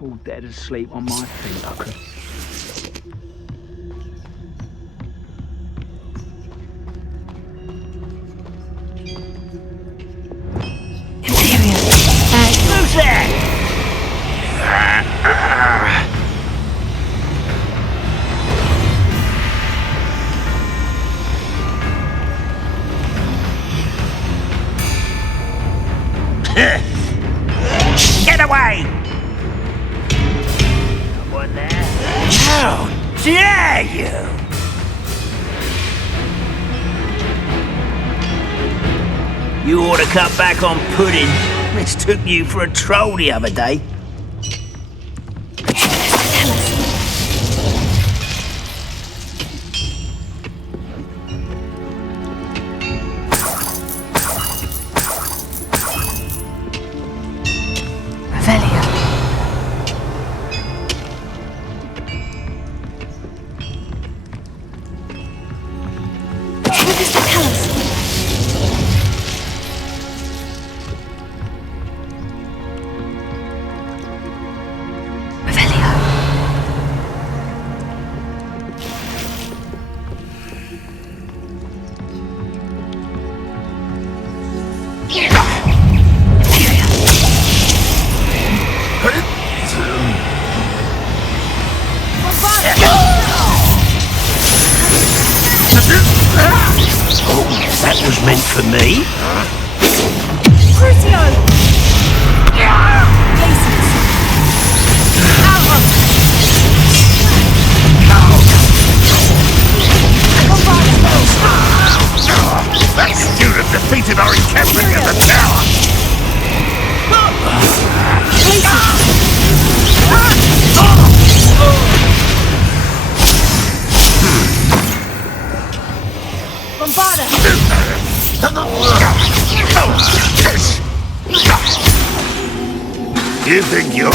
fall dead asleep on my feet, I could. Who's that? Get away! Someone there? How dare you! You ought to cut back on pudding. Mistook you for a troll the other day. That was meant for me. Crucio! Places. That student defeated our encampment in the tower. You think you're...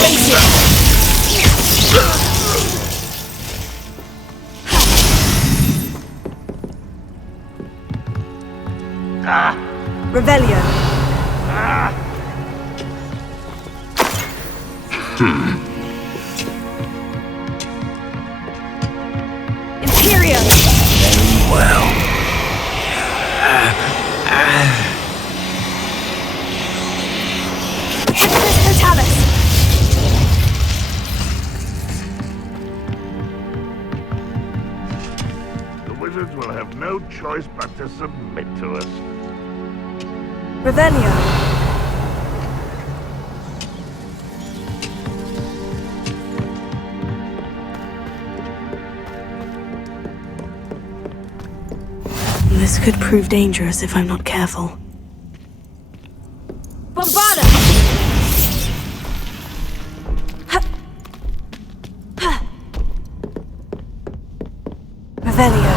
Revelio. Imperio. Very well. Totalis. The wizards will have no choice but to submit to us. Revelio. This could prove dangerous if I'm not careful. Bombarda! Revelio.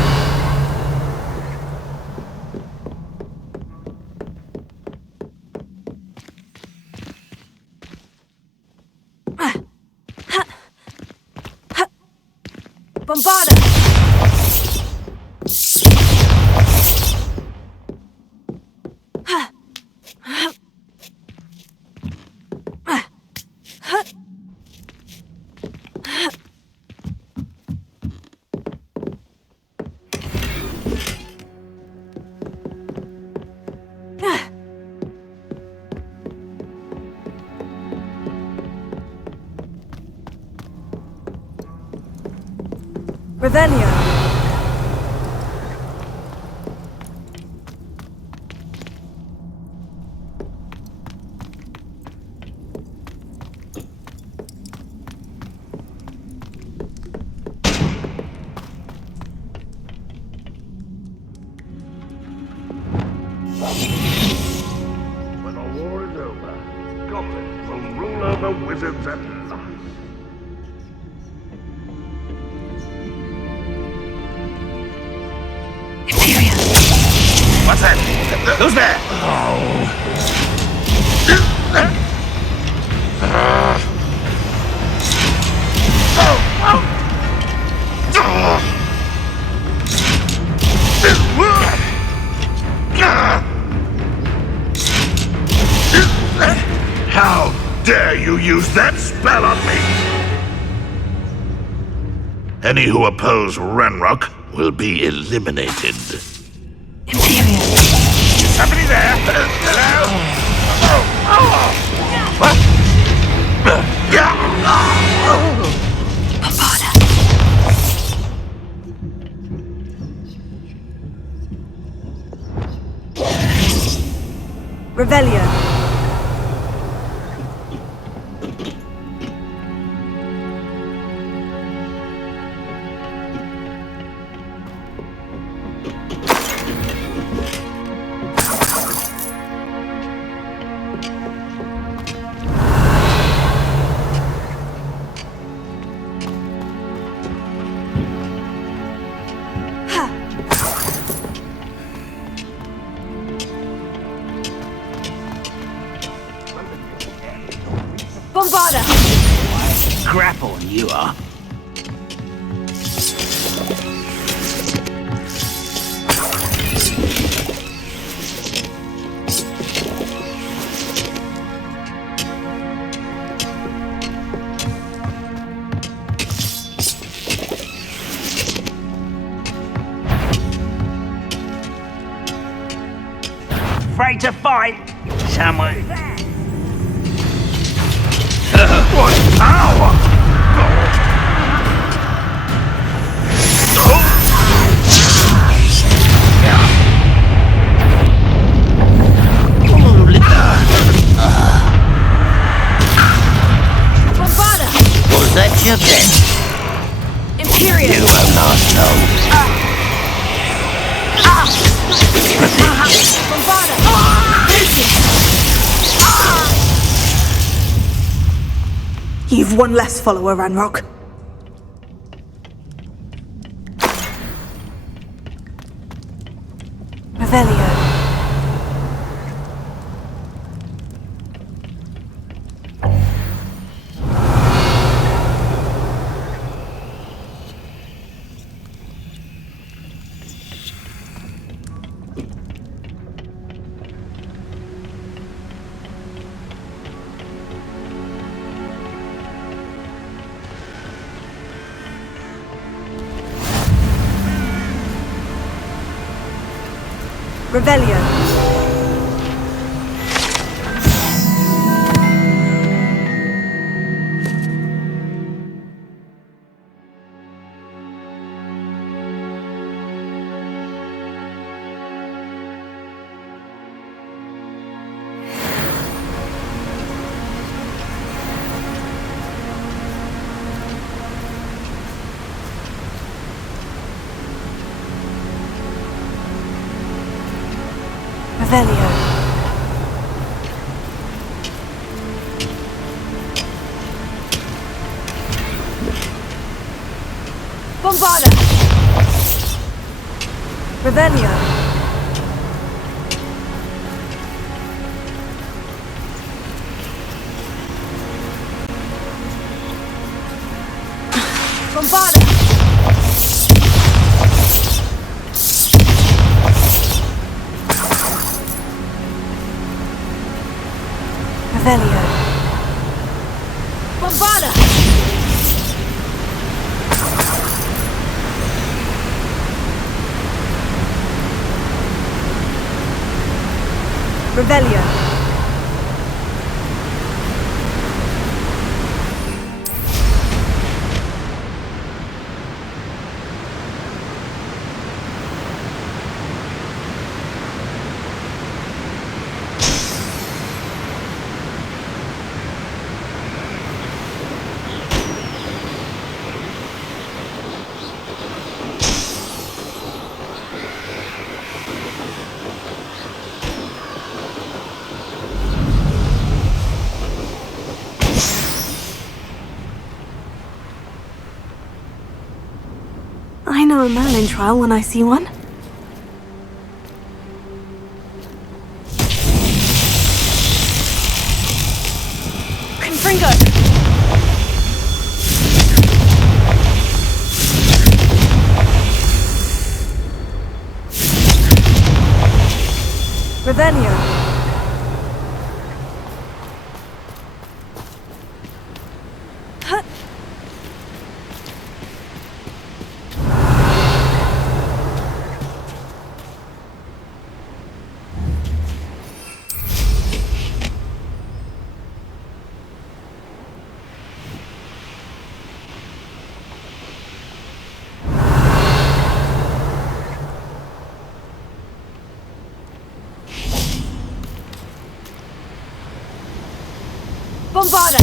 Bombarda! Revelio. When the war is over, goblins will rule over wizards at last. What's that? Who's there? How dare you use that spell on me? Any who oppose Ranrock will be eliminated. Imperial. Somebody there? Hello? What? Bombarda. Revelio. Bombarda! Crap on you are. Afraid to fight? Someone. What power! Bombarda! Was that your bet? Imperial! You will not know. Bombarda! You've one less follower, Ranrock. Revelio. Revelio. Revelio. Bombarda! Revelio. Bombarda! Revelio. Bombarda! Revelio. I know a Merlin trial when I see one. Confringo! Revelio. Bombarda!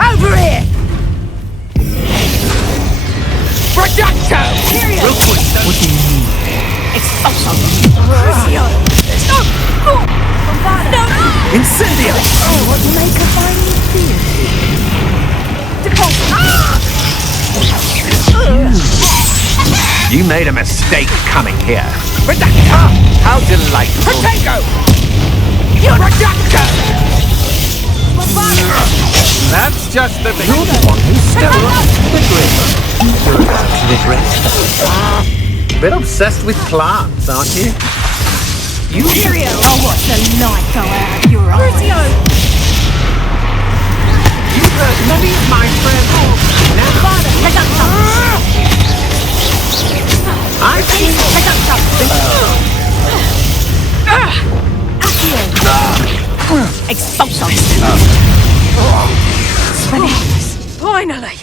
Over here! Reducto! Real quick, what do you mean? Expulso! Crucio! Stop! Bombarda! No! Incendio! What will make a final feel? You made a mistake coming here. Reducto! How delightful! Potato! Reducto! That's just the You're the one who stole the grip. You're about to regret. Bit obsessed with plants, aren't you? Cheerio! I'll watch the light go out of your eyes. Crucio! You hurt many of my friends. Now, Bombarda! Reducto! I see. Reducto! Accio! Expulso! Finally!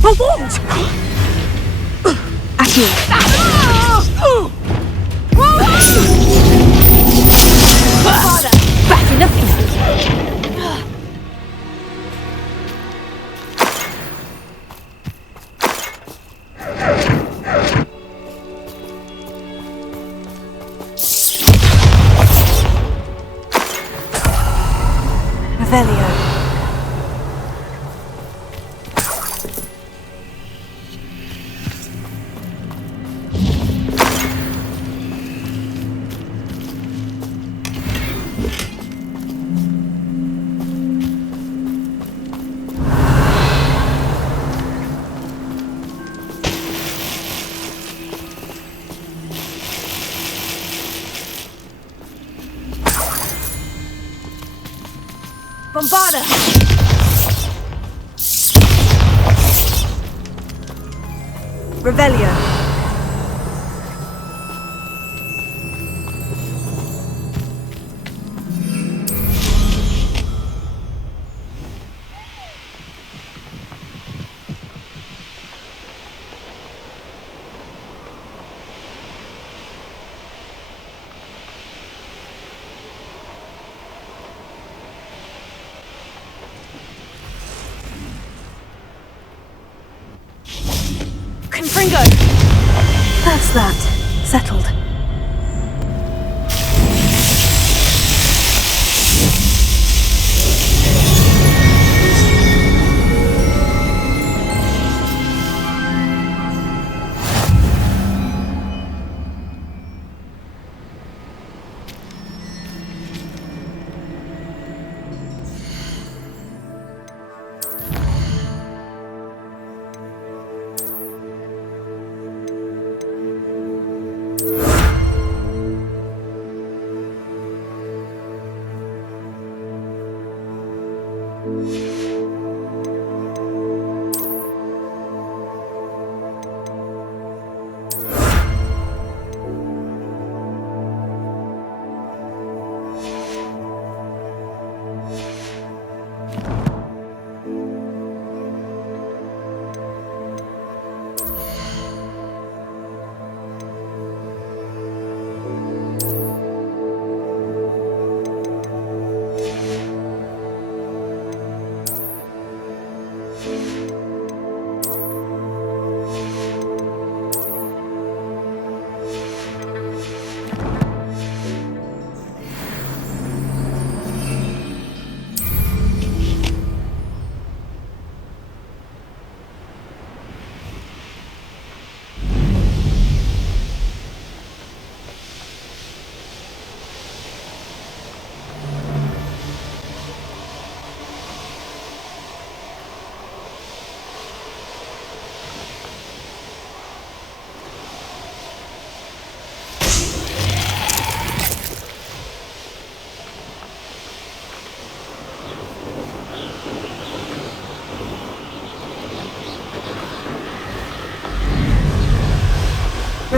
For what? Accio! Bombarda! Back in the field! Revelio. Bombarda! Revelio. Confringo!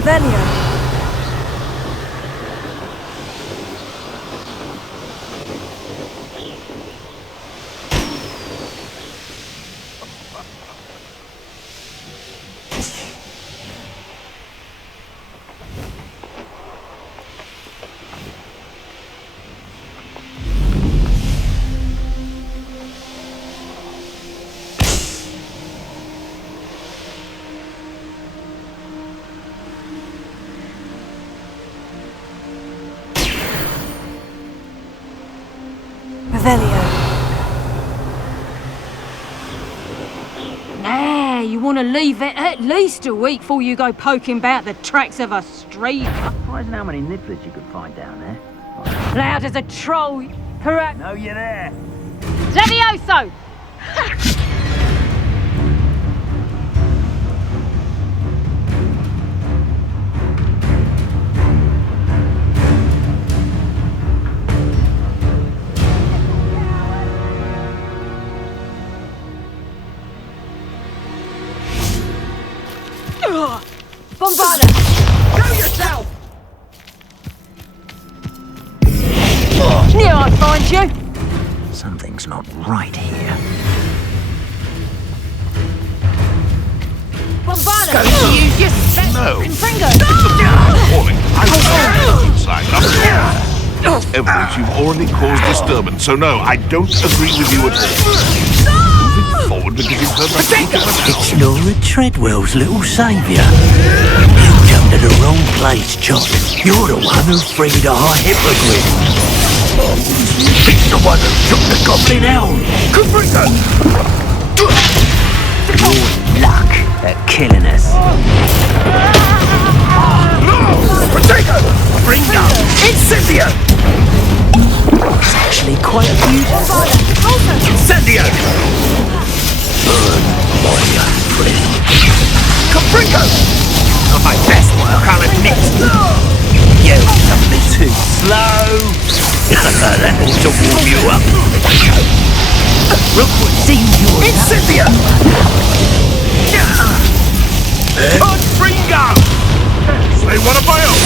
Revelio. Nah, you want to leave it at least a week before you go poking about the tracks of a street. Surprising how many nibblers you could find down there. Loud as a troll, correct? No, you're there. Levioso! Bombarda! Go yourself! Knew I'd find you! Something's not right here. Bombarda! Go to use your No. Confringo! Warning, I will inside. That's evidence you've already caused disturbance, so no, I don't agree with you at all. Moving forward because you've heard my speaker now. It's Laura Treadwell's little saviour. You come to the wrong place, John. You're the one who freed our hippogriff. It's the one who took the goblin elm. Confringo! Your luck at killing us. Potato! Fringo! Incendio! It's actually quite beautiful. Incendio! Burn, my young friend. Confringo! Not my best work, I'll admit. You're a bit too slow. That ought to warm you up. Rookwood seems you're... Incendio! Confringo! They want to buy off.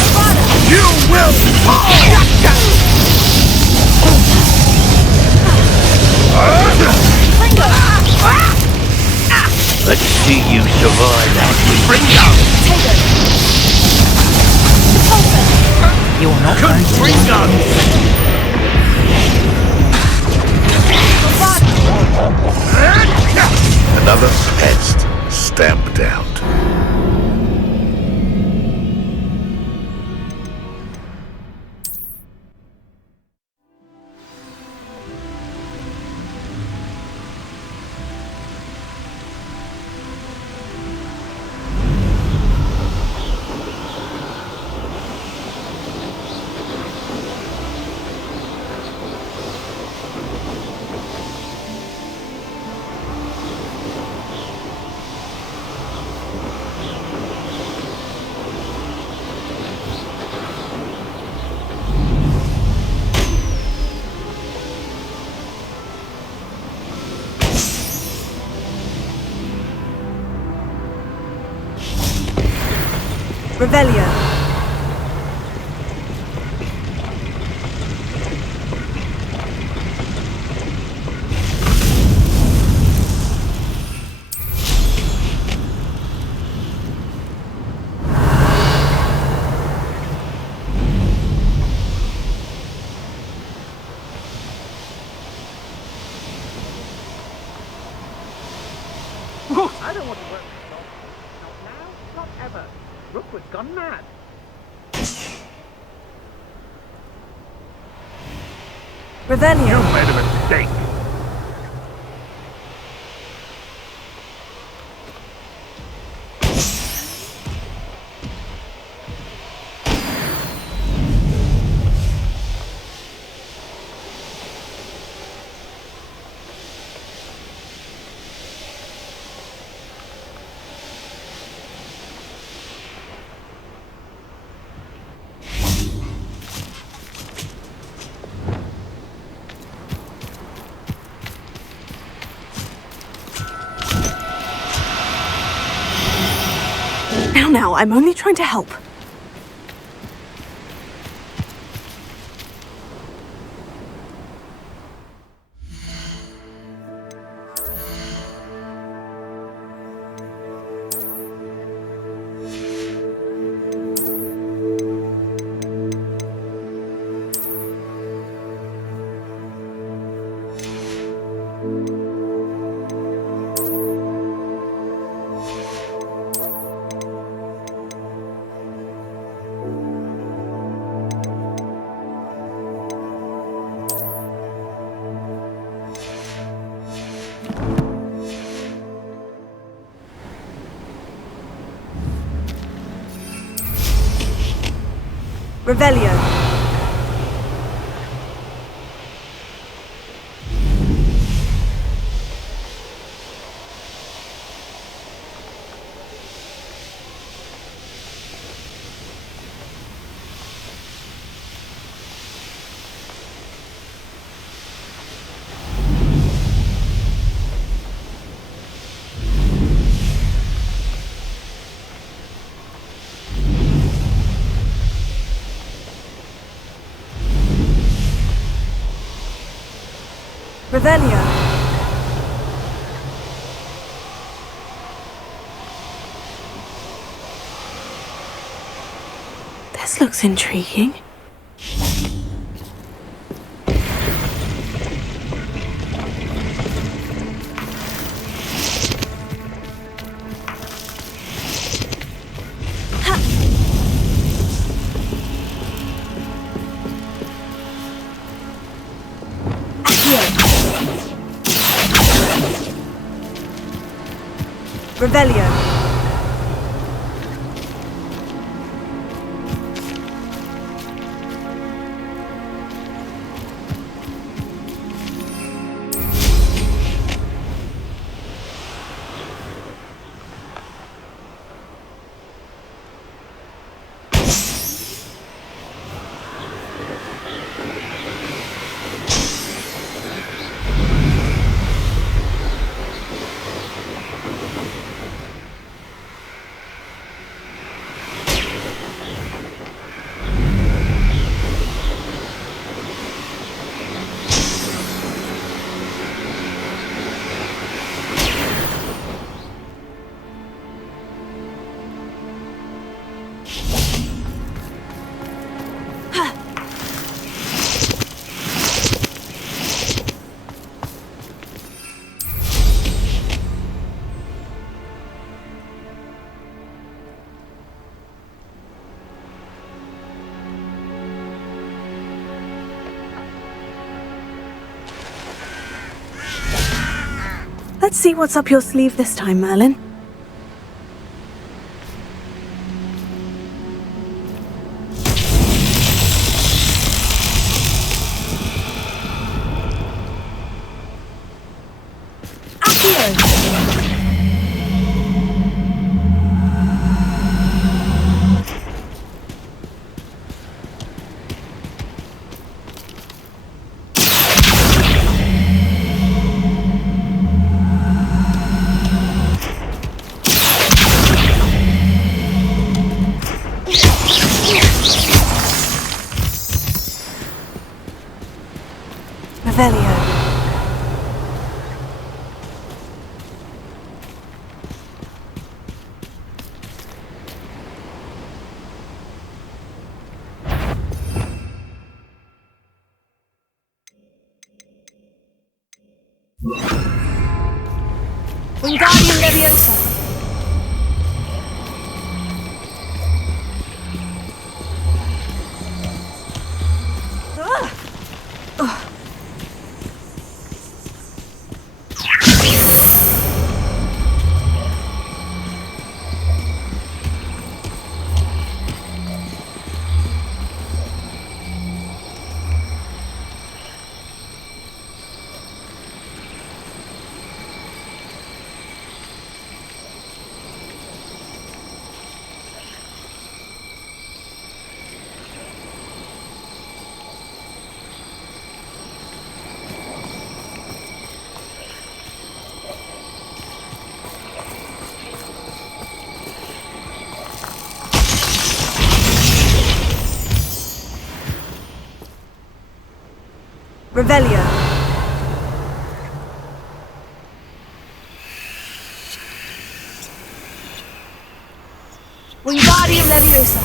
You will fall! Let's see you survive that. Fringo! You're not going to... Fringo! Another pest stamped out. Revelio. I don't want to work with dogs. Not now, not ever. Rookwood's gone mad. Revelio. You made a mistake. Now, I'm only trying to help. Revelio. Revelio. This looks intriguing. Revelio. Let's see what's up your sleeve this time, Merlin. Revelio. Wingardium Leviosa. Revelio. Wingardium Leviosa.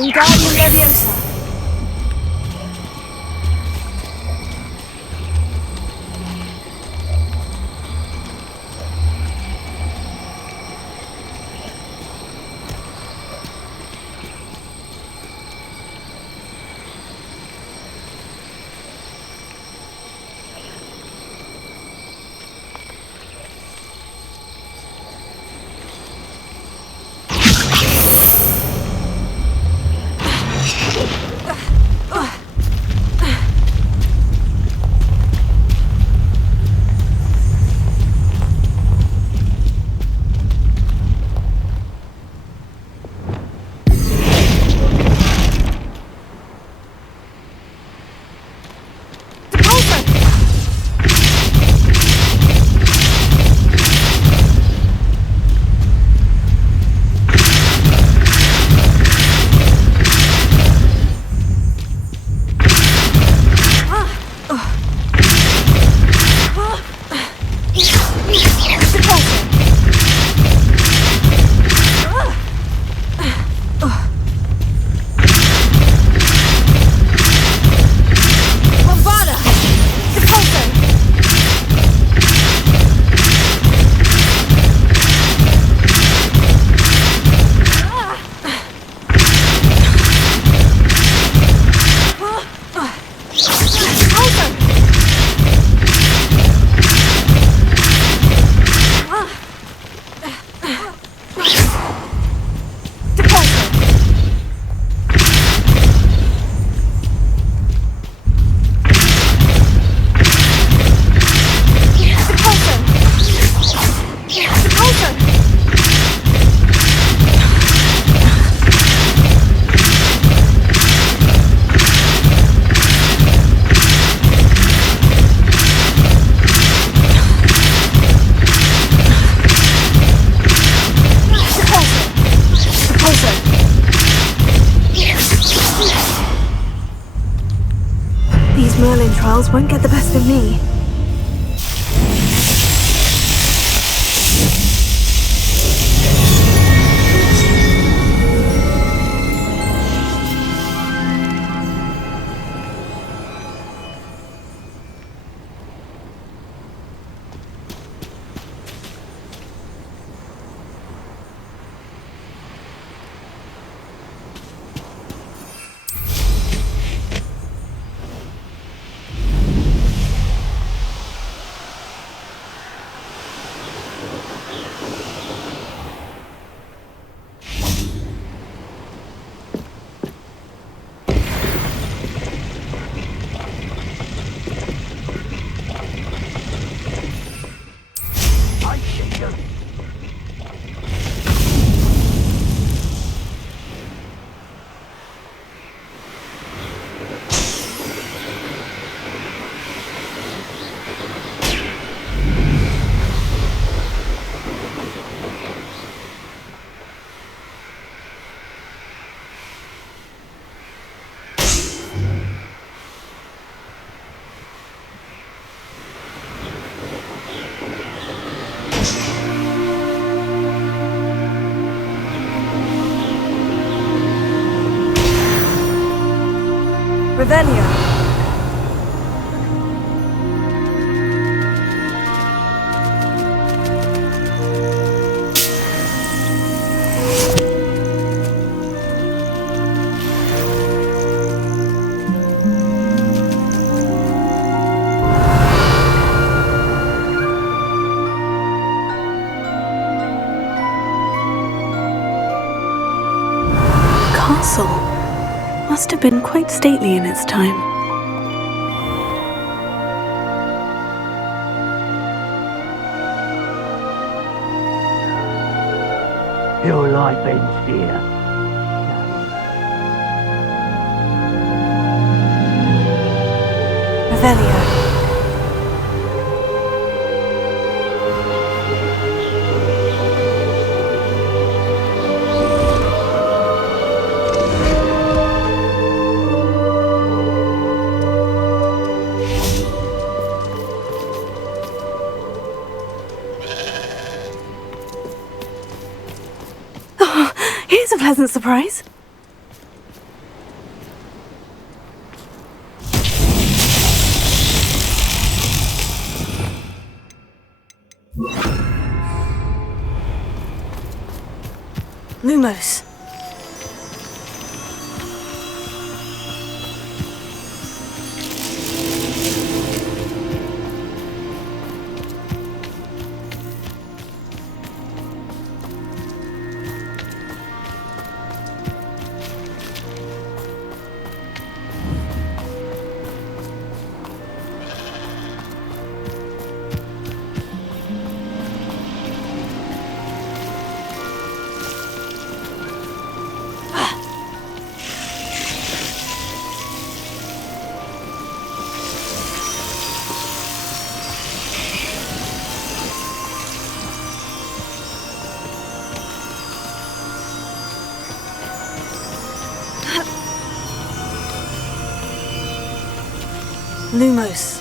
Wingardium Leviosa. Trials won't get the best of me. Revelio. Castle must have been quite stately in its time. Your life ends here. Revelio. Oh, here's a pleasant surprise. Lumos. Lumos.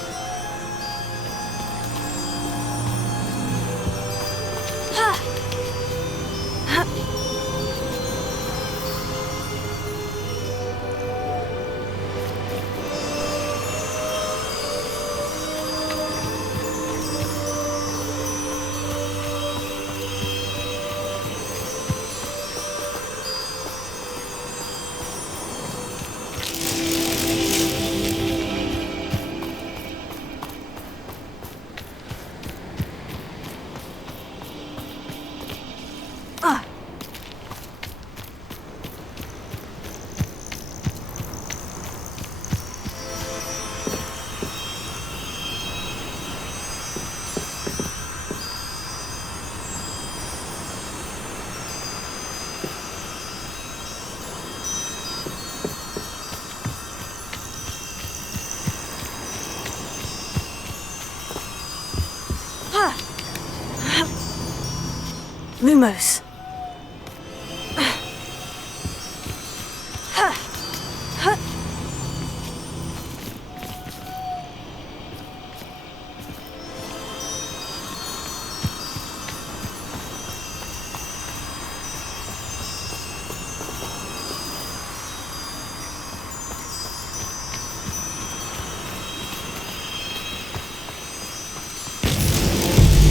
Lumos.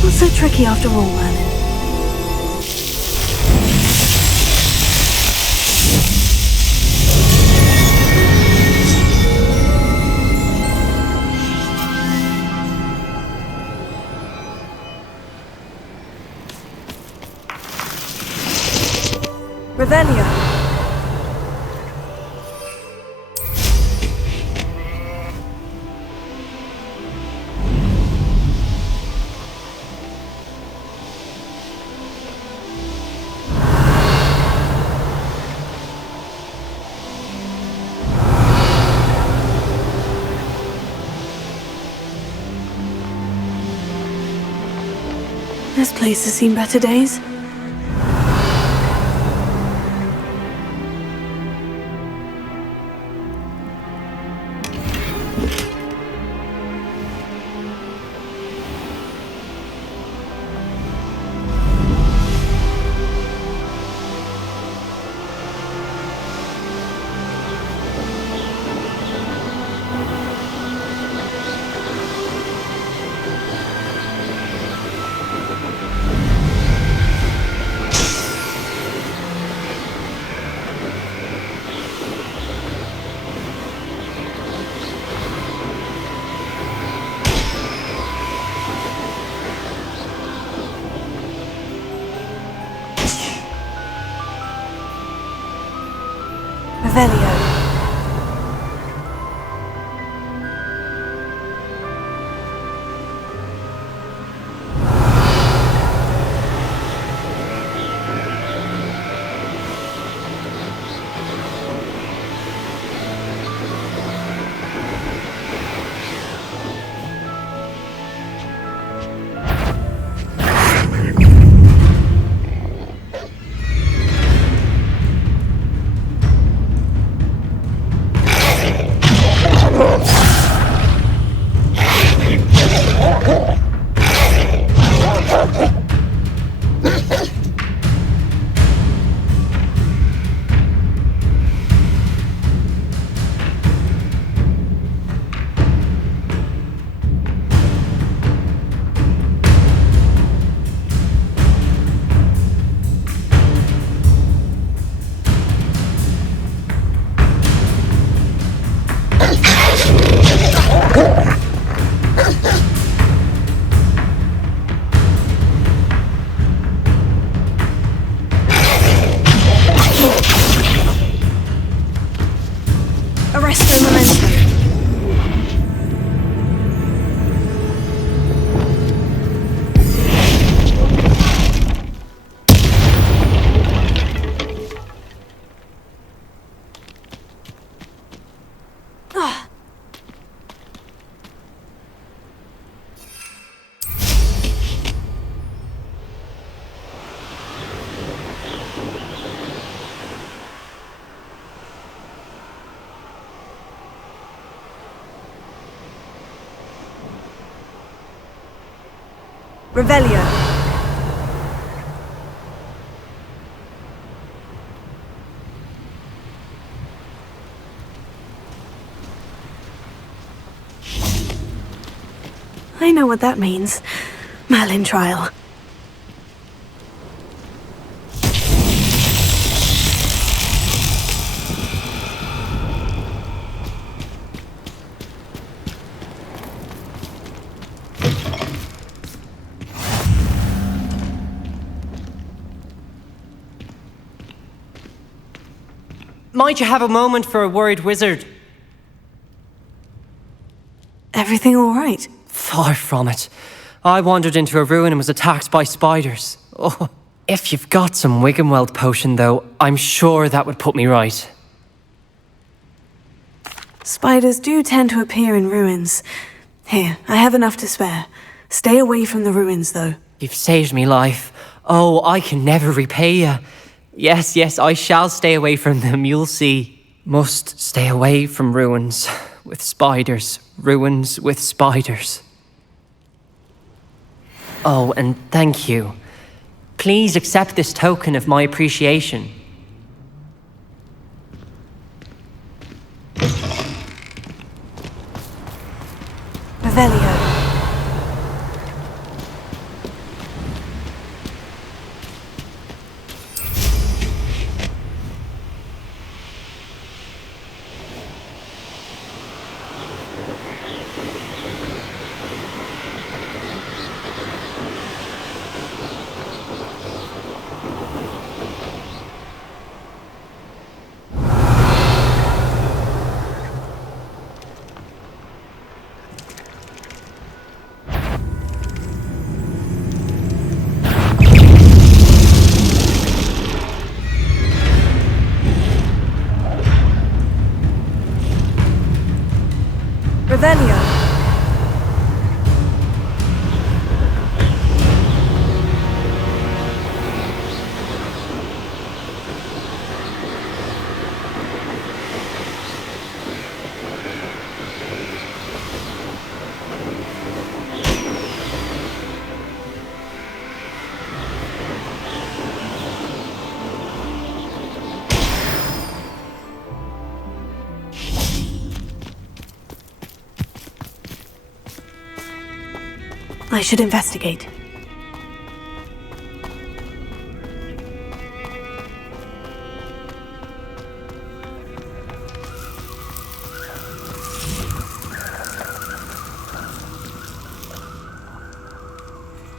Not so tricky after all, Merlin. Revelio. This place has seen better days. Revelio. Revelio. I know what that means. Merlin trial. Might you have a moment for a worried wizard? Everything all right? Far from it. I wandered into a ruin and was attacked by spiders. Oh, if you've got some Wiggenweld potion, though, I'm sure that would put me right. Spiders do tend to appear in ruins. Here, I have enough to spare. Stay away from the ruins, though. You've saved me life. Oh, I can never repay you. Yes, I shall stay away from them, you'll see. Must stay away from ruins with spiders. Ruins with spiders. Oh, and thank you. Please accept this token of my appreciation. Revelio. Revelio. I should investigate.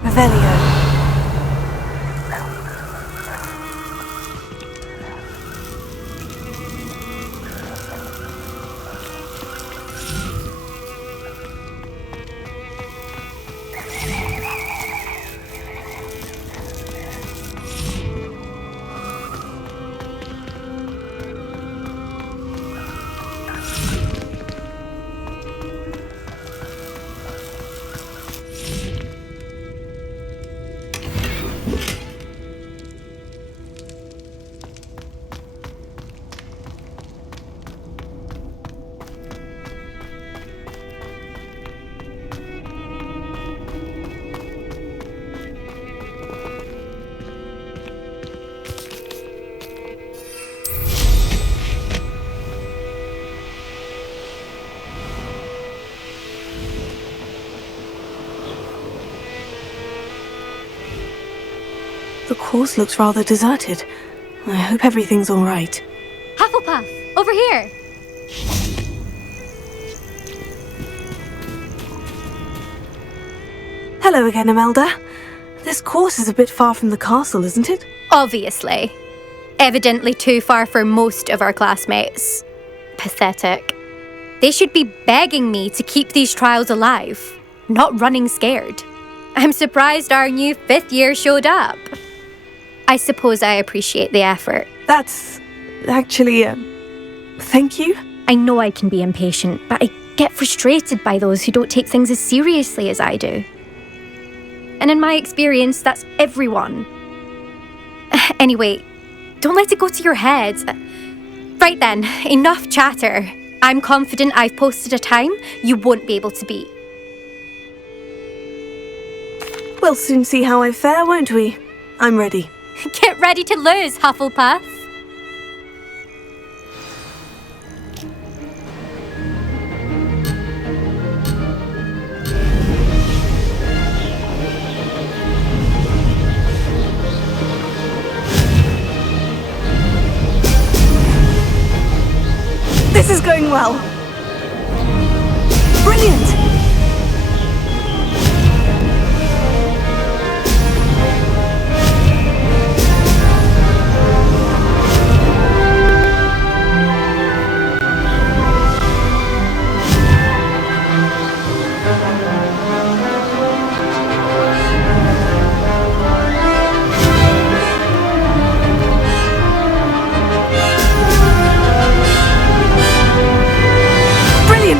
Revelio. The course looks rather deserted. I hope everything's all right. Hufflepuff, over here. Hello again, Imelda. This course is a bit far from the castle, isn't it? Obviously. Evidently too far for most of our classmates. Pathetic. They should be begging me to keep these trials alive, not running scared. I'm surprised our new 5th year showed up. I suppose I appreciate the effort. That's actually, thank you. I know I can be impatient, but I get frustrated by those who don't take things as seriously as I do. And in my experience, that's everyone. Anyway, don't let it go to your head. Right then, enough chatter. I'm confident I've posted a time you won't be able to beat. We'll soon see how I fare, won't we? I'm ready. Get ready to lose, Hufflepuff. This is going well. Brilliant!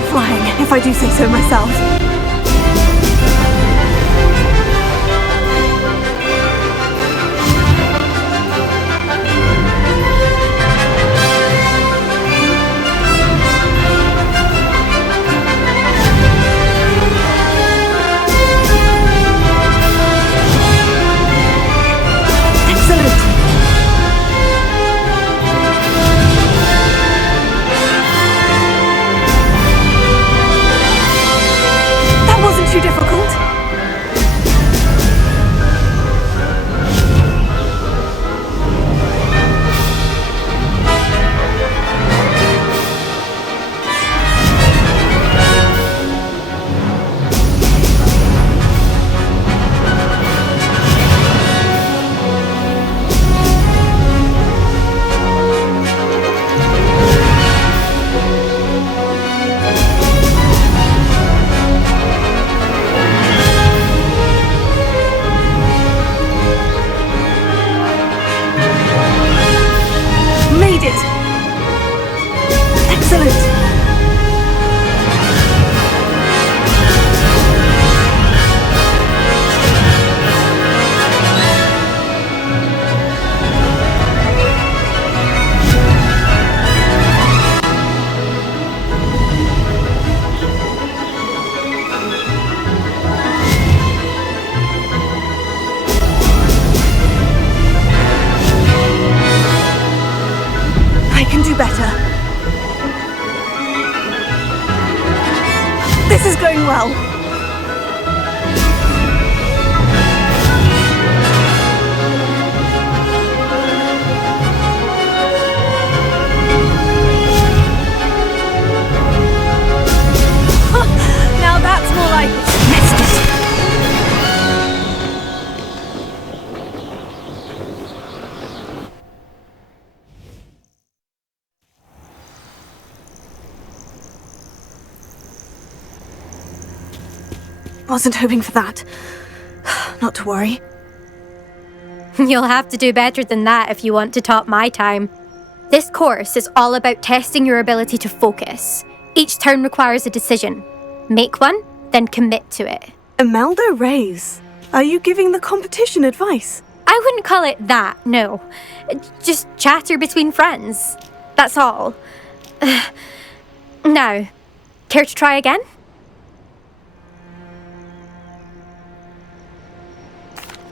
Flying, if I do say so myself. Excellent. Too difficult? This is going well. Now that's more like missed it. Wasn't hoping for that. Not to worry. You'll have to do better than that if you want to top my time. This course is all about testing your ability to focus. Each turn requires a decision. Make one, then commit to it. Imelda Rays, are you giving the competition advice? I wouldn't call it that, no. Just chatter between friends. That's all. Now, care to try again?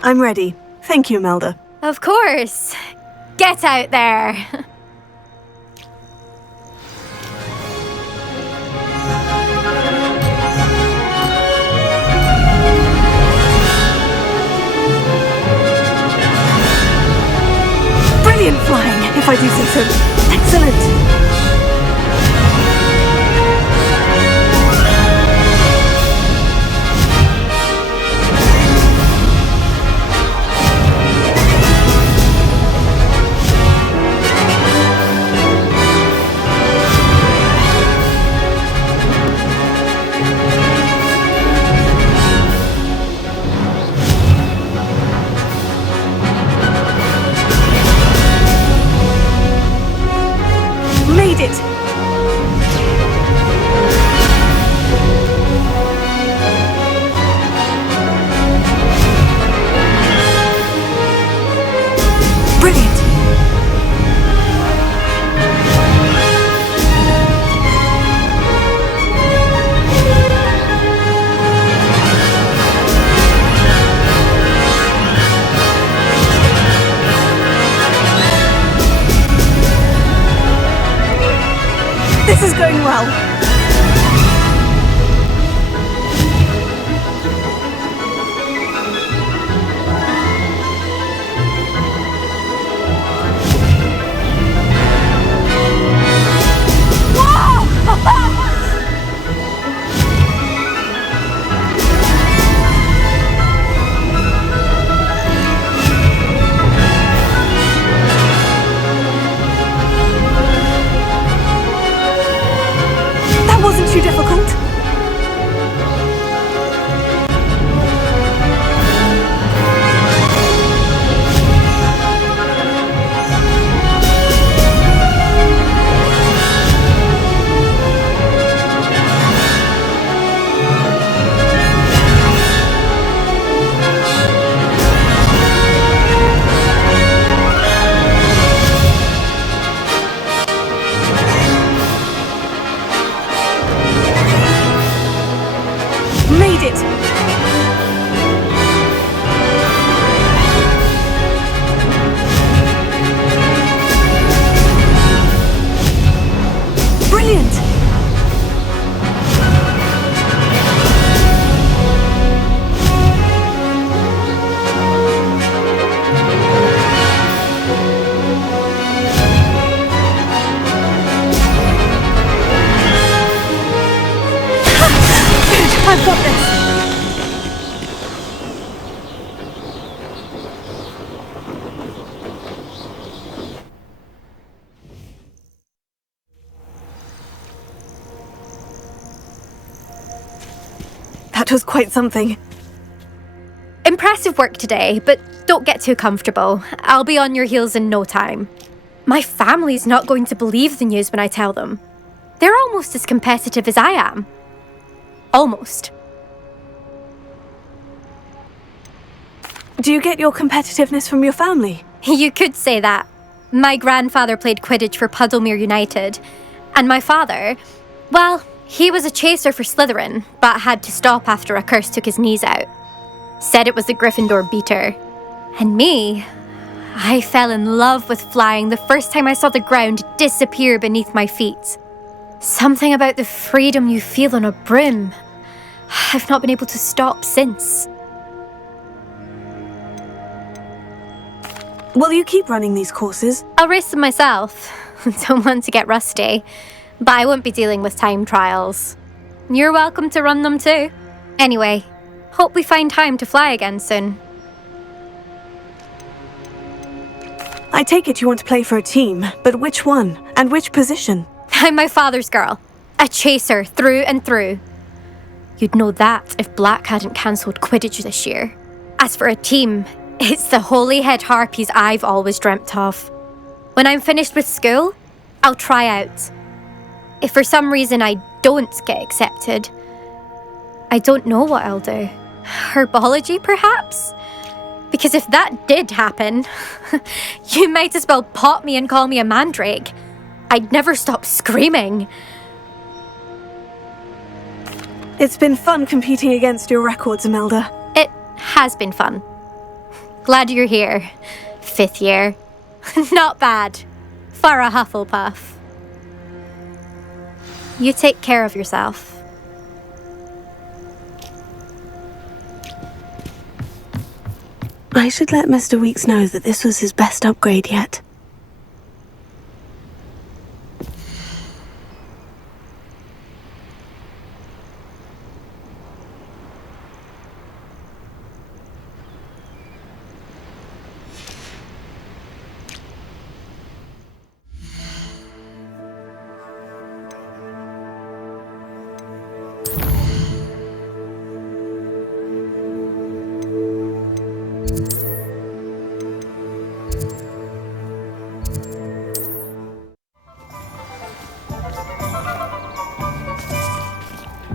I'm ready. Thank you, Imelda. Of course. Get out there. Brilliant flying, if I do say so. Excellent. Made it! Brilliant! This is going well. That wasn't too difficult. Made it! Brilliant! Good, I've got this. That was quite something. Impressive work today, but don't get too comfortable. I'll be on your heels in no time. My family's not going to believe the news when I tell them. They're almost as competitive as I am. Almost. Do you get your competitiveness from your family? You could say that. My grandfather played Quidditch for Puddlemere United, and my father, well, he was a chaser for Slytherin, but had to stop after a curse took his knees out. Said it was the Gryffindor beater. And me, I fell in love with flying the first time I saw the ground disappear beneath my feet. Something about the freedom you feel on a broom. I've not been able to stop since. Will you keep running these courses? I'll race them myself. Don't want to get rusty. But I won't be dealing with time trials. You're welcome to run them too. Anyway, hope we find time to fly again soon. I take it you want to play for a team, but which one? And which position? I'm my father's girl. A chaser through and through. You'd know that if Black hadn't cancelled Quidditch this year. As for a team, it's the Holyhead Harpies I've always dreamt of. When I'm finished with school, I'll try out. If for some reason I don't get accepted, I don't know what I'll do. Herbology, perhaps? Because if that did happen, you might as well pop me and call me a mandrake. I'd never stop screaming. It's been fun competing against your records, Imelda. It has been fun. Glad you're here. 5th year. Not bad. For a Hufflepuff. You take care of yourself. I should let Mr. Weeks know that this was his best upgrade yet.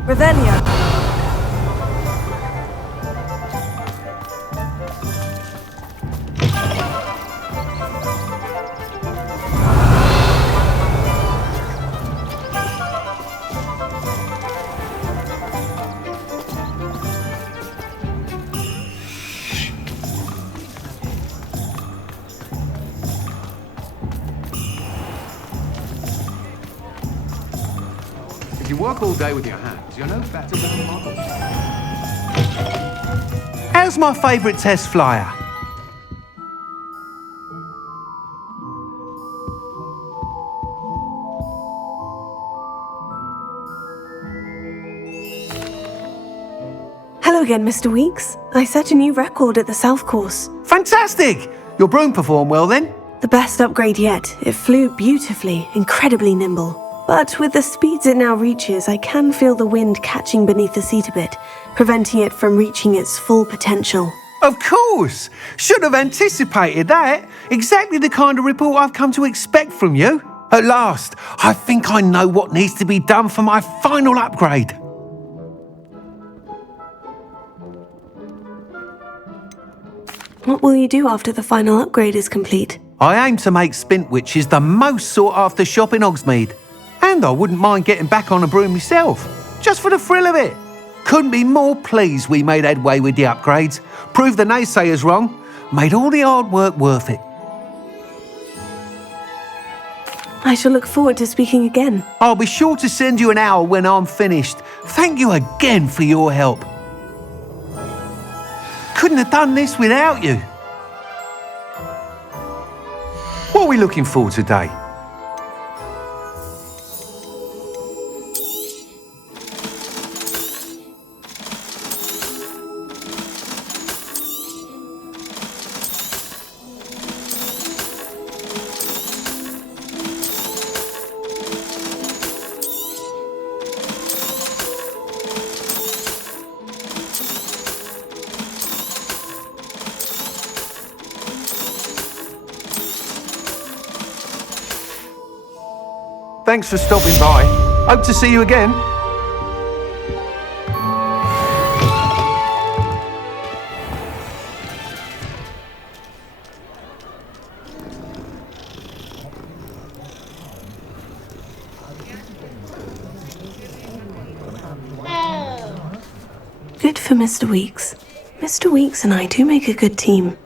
Revelio. you work all day with your hands, you're no better than a model. How's my favourite test flyer? Hello again, Mr. Weeks. I set a new record at the South Course. Fantastic! Your broom performed well then? The best upgrade yet. It flew beautifully, incredibly nimble. But with the speeds it now reaches, I can feel the wind catching beneath the seat a bit, preventing it from reaching its full potential. Of course! Should have anticipated that. Exactly the kind of report I've come to expect from you. At last, I think I know what needs to be done for my final upgrade. What will you do after the final upgrade is complete? I aim to make Spintwitches the most sought-after shop in Hogsmeade. And I wouldn't mind getting back on a broom myself, just for the thrill of it. Couldn't be more pleased we made headway with the upgrades, proved the naysayers wrong, made all the hard work worth it. I shall look forward to speaking again. I'll be sure to send you an hour when I'm finished. Thank you again for your help. Couldn't have done this without you. What are we looking for today? Thanks for stopping by. Hope to see you again. Good for Mr. Weeks. Mr. Weeks and I do make a good team.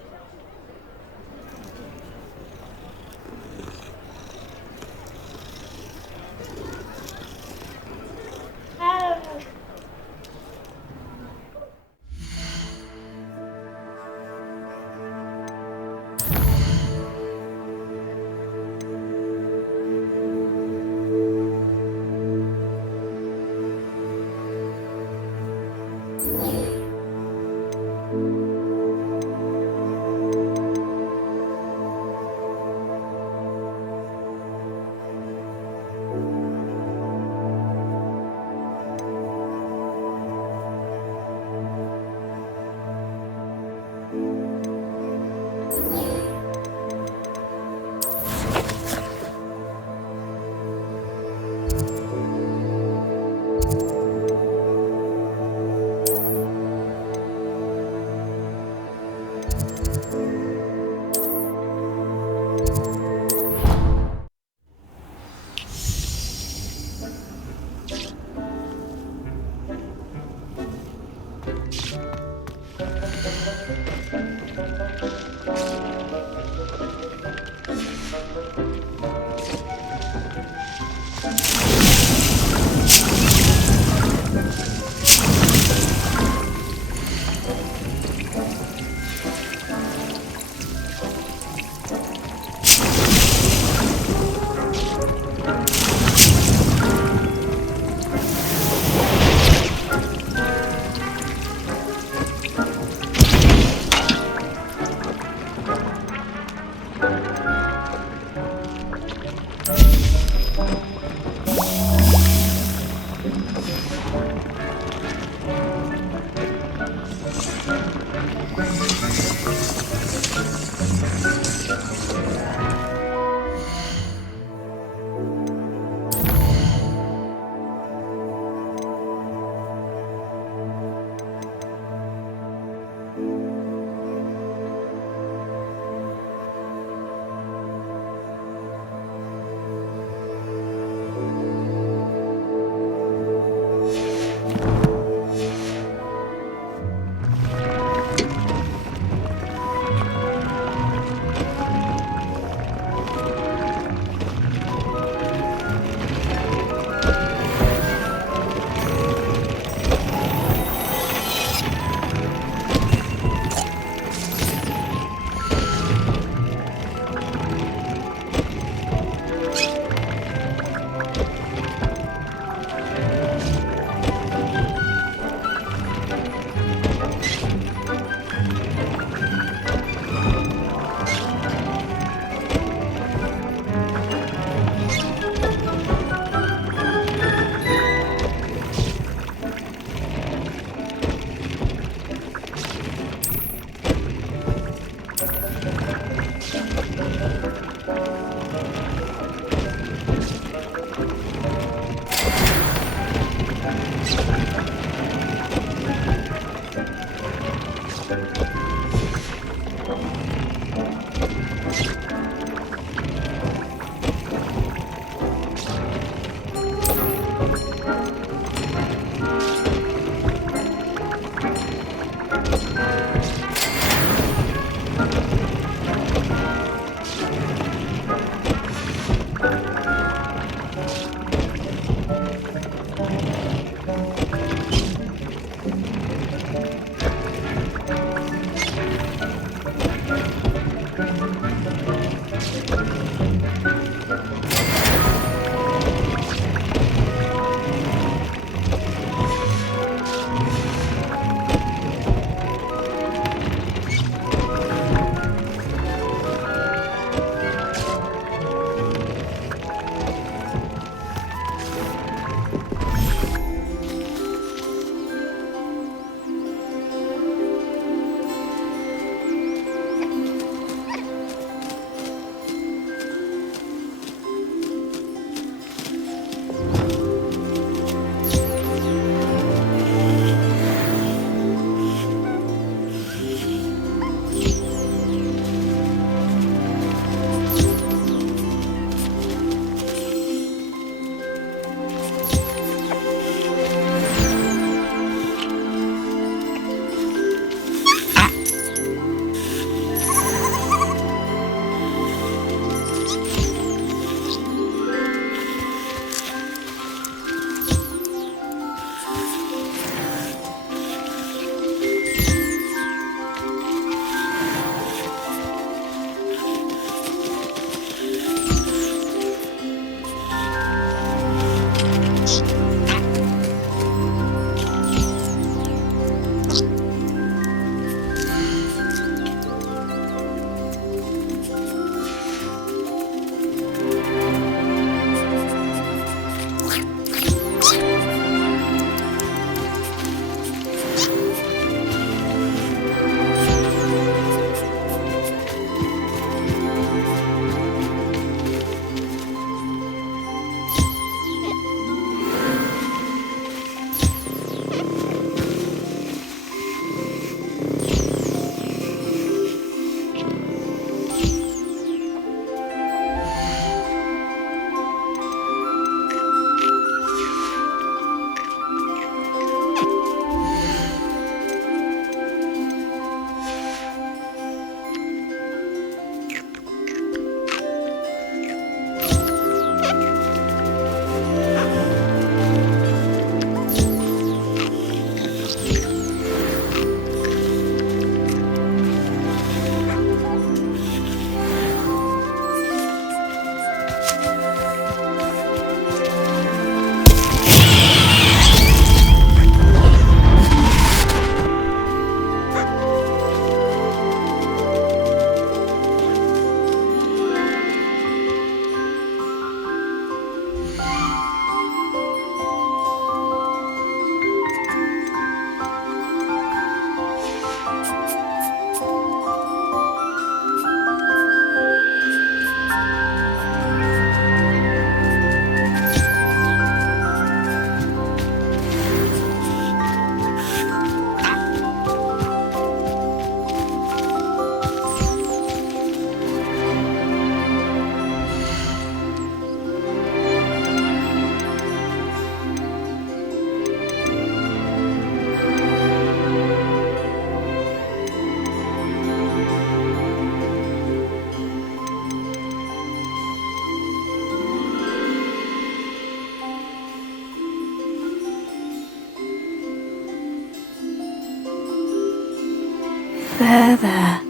There.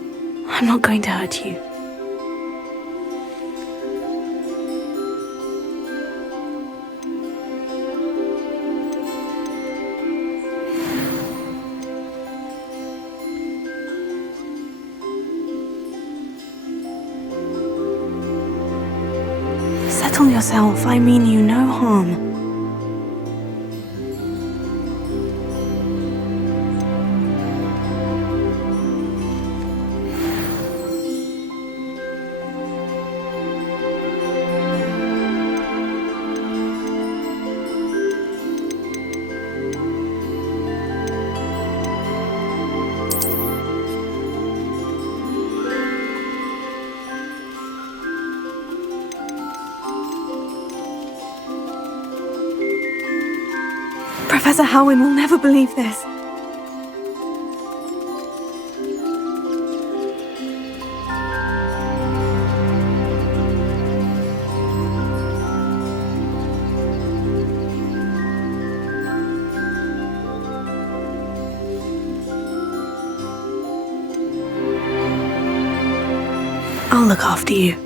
I'm not going to hurt you. Settle yourself. I mean you no harm. Professor Howin will never believe this. I'll look after you.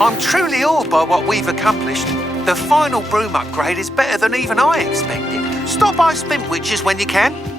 I'm truly awed by what we've accomplished. The final broom upgrade is better than even I expected. Stop by Spintwitches when you can.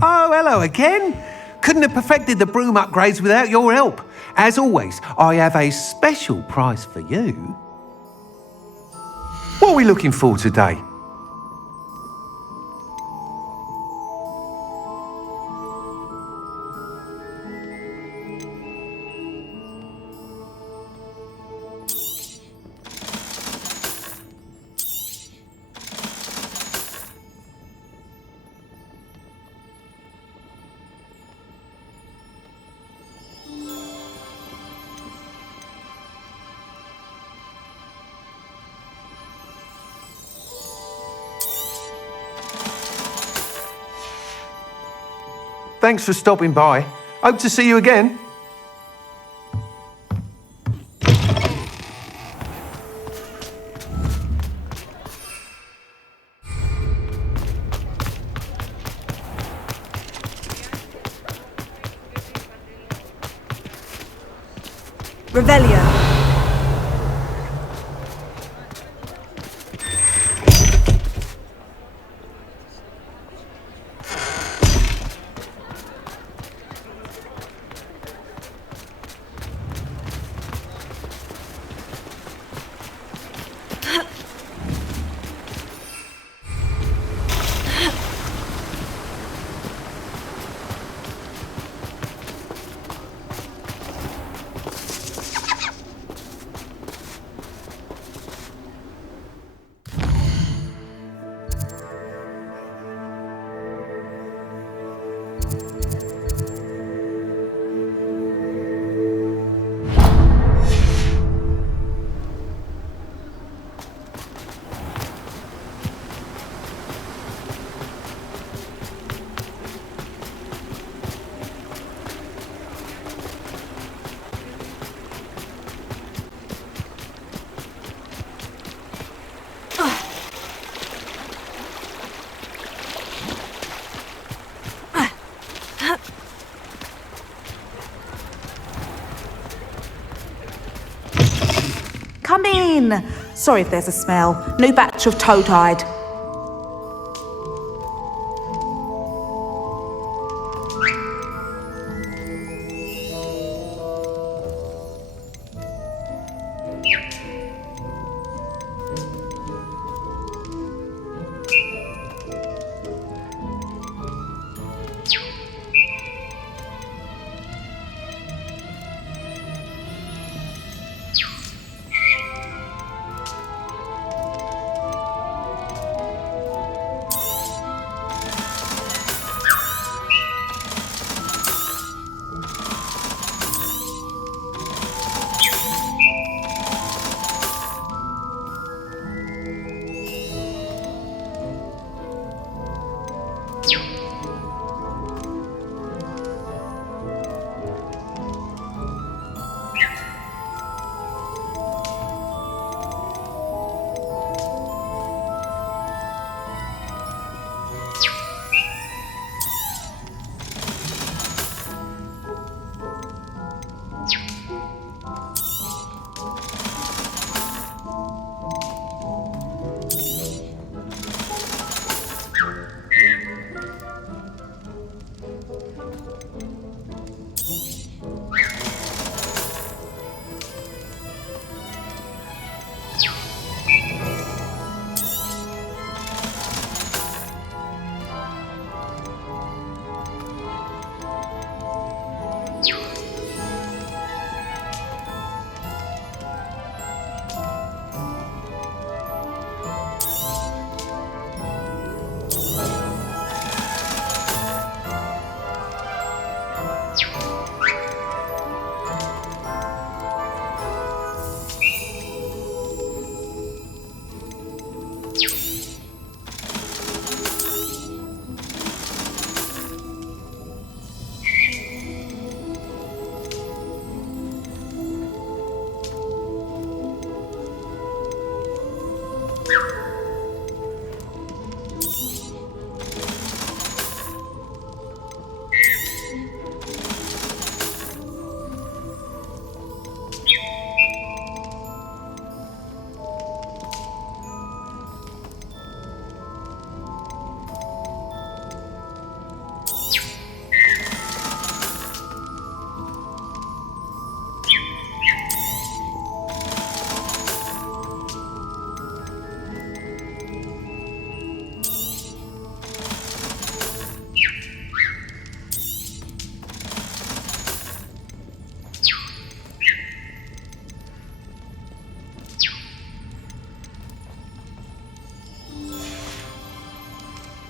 Oh, hello again. Couldn't have perfected the broom upgrades without your help. As always, I have a special prize for you. What are we looking for today? Thanks for stopping by. Hope to see you again. Revelio. Come in. Sorry if there's a smell. New batch of toad-hide.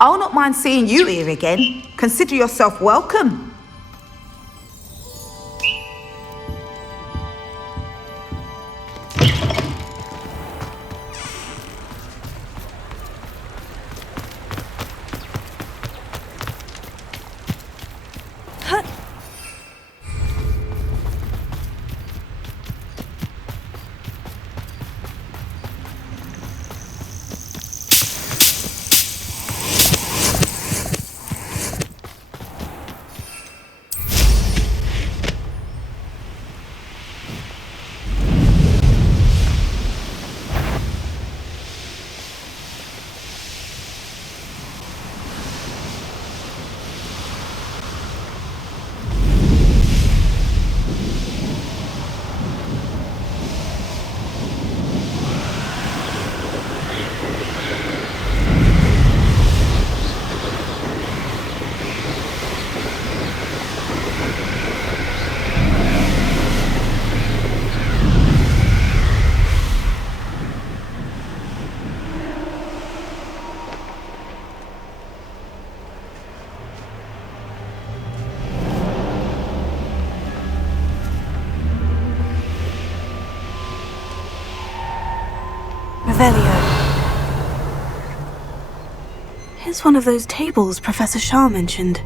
I'll not mind seeing you here again. Consider yourself welcome. Here's one of those tables Professor Shah mentioned.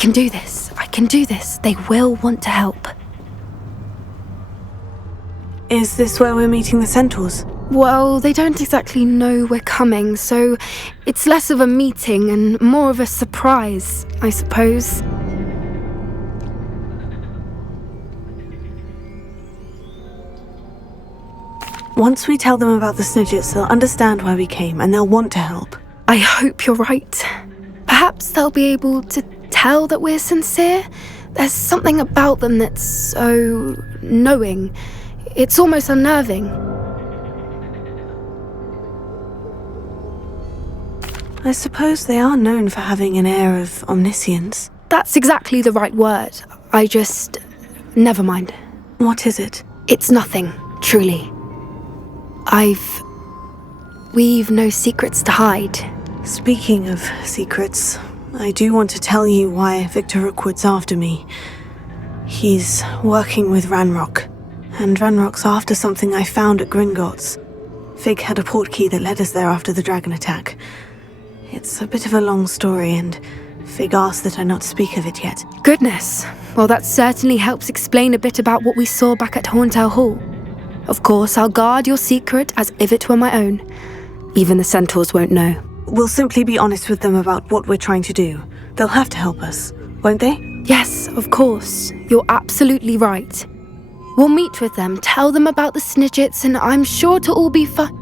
can do this. I can do this. They will want to help. Is this where we're meeting the Centaurs? Well, they don't exactly know we're coming, so it's less of a meeting and more of a surprise, I suppose. Once we tell them about the Snidgets, they'll understand why we came and they'll want to help. I hope you're right. Perhaps they'll be able to tell that we're sincere. There's something about them that's so knowing. It's almost unnerving. I suppose they are known for having an air of omniscience. That's exactly the right word. Never mind. What is it? It's nothing, truly. We've no secrets to hide. Speaking of secrets, I do want to tell you why Victor Rookwood's after me. He's working with Ranrock, and Ranrock's after something I found at Gringotts. Fig had a portkey that led us there after the dragon attack. It's a bit of a long story, and Fig asked that I not speak of it yet. Goodness. Well, that certainly helps explain a bit about what we saw back at Horntail Hall. Of course, I'll guard your secret as if it were my own. Even the Centaurs won't know. We'll simply be honest with them about what we're trying to do. They'll have to help us, won't they? Yes, of course. You're absolutely right. We'll meet with them, tell them about the Snidgets, and I'm sure to all be fine.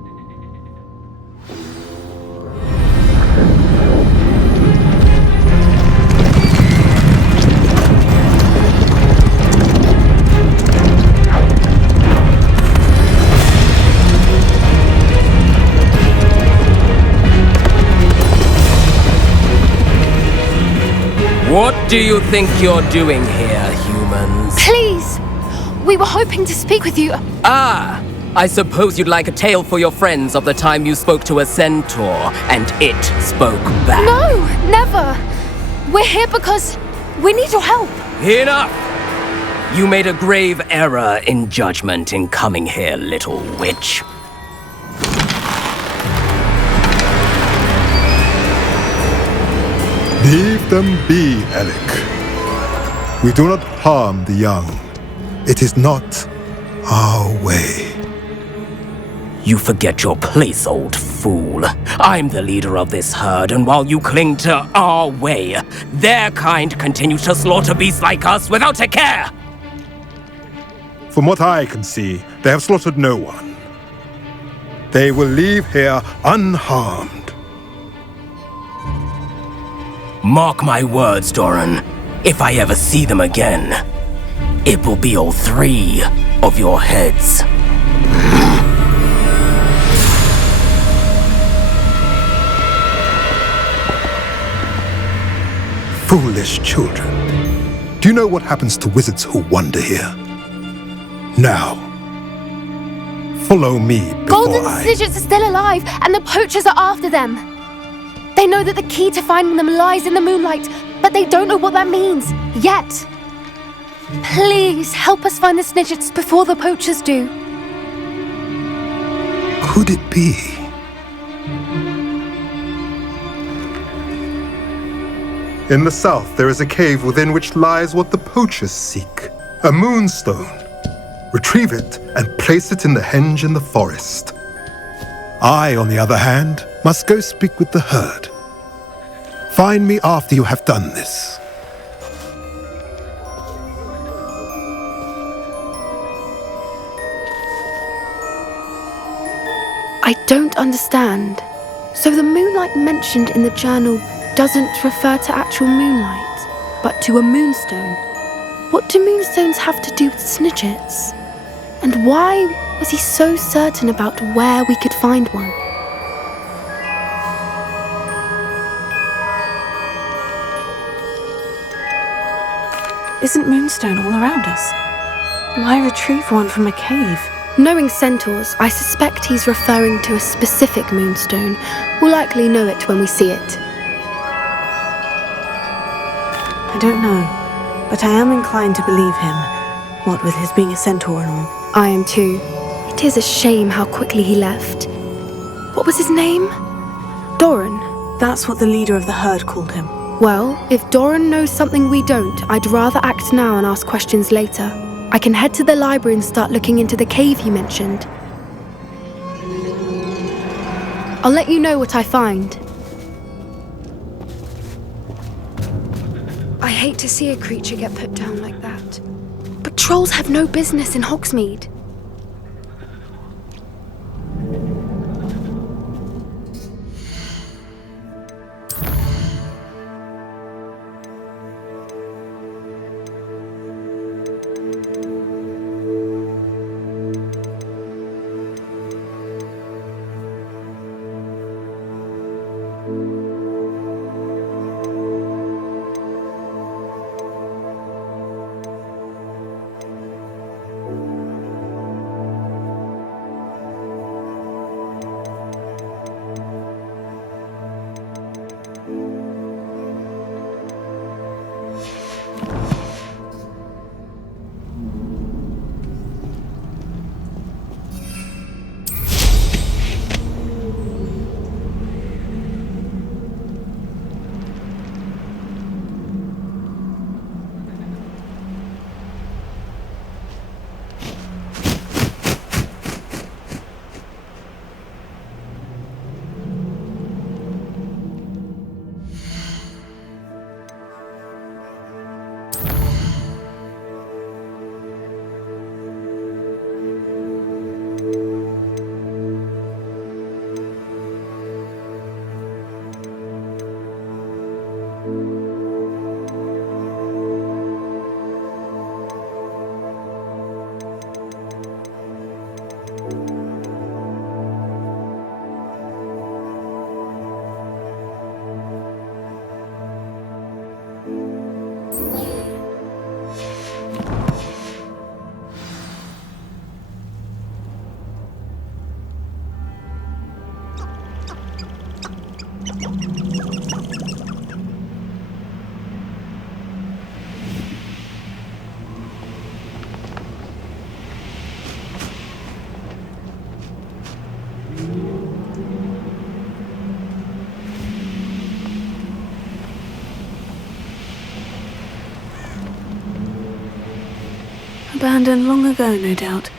What do you think you're doing here, humans? Please! We were hoping to speak with you. Ah! I suppose you'd like a tale for your friends of the time you spoke to a centaur, and it spoke back. No! Never! We're here because we need your help. Enough! You made a grave error in judgment in coming here, little witch. Leave them be, Alec. We do not harm the young. It is not our way. You forget your place, old fool. I'm the leader of this herd, and while you cling to our way, their kind continues to slaughter beasts like us without a care. From what I can see, they have slaughtered no one. They will leave here unharmed. Mark my words, Doran. If I ever see them again, it will be all 3 of your heads. Foolish children. Do you know what happens to wizards who wander here? Now, follow me before Golden Snidgets are still alive, and the poachers are after them. They know that the key to finding them lies in the moonlight, but they don't know what that means, yet. Please, help us find the Snidgets before the poachers do. Could it be? In the south, there is a cave within which lies what the poachers seek. A moonstone. Retrieve it and place it in the henge in the forest. I, on the other hand, must go speak with the herd. Find me after you have done this. I don't understand. So the moonlight mentioned in the journal doesn't refer to actual moonlight, but to a moonstone. What do moonstones have to do with Snidgets? And why was he so certain about where we could find one? Isn't Moonstone all around us? Why retrieve one from a cave? Knowing Centaurs, I suspect he's referring to a specific moonstone. We'll likely know it when we see it. I don't know, but I am inclined to believe him, what with his being a centaur and all. I am too. It is a shame how quickly he left. What was his name? Doran. That's what the leader of the herd called him. Well, if Doran knows something we don't, I'd rather act now and ask questions later. I can head to the library and start looking into the cave you mentioned. I'll let you know what I find. I hate to see a creature get put down like that. But trolls have no business in Hogsmeade. Abandoned long ago, no doubt.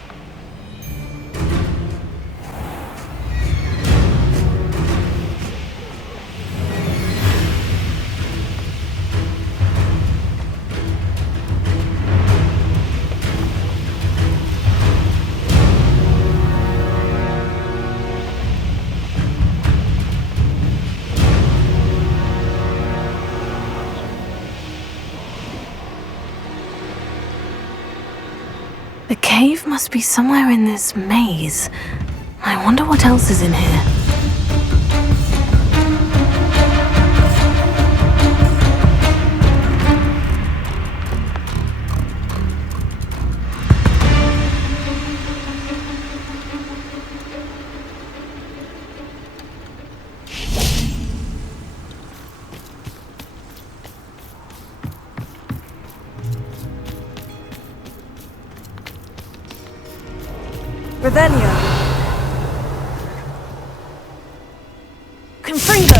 The cave must be somewhere in this maze. I wonder what else is in here. Revelio. Confringo.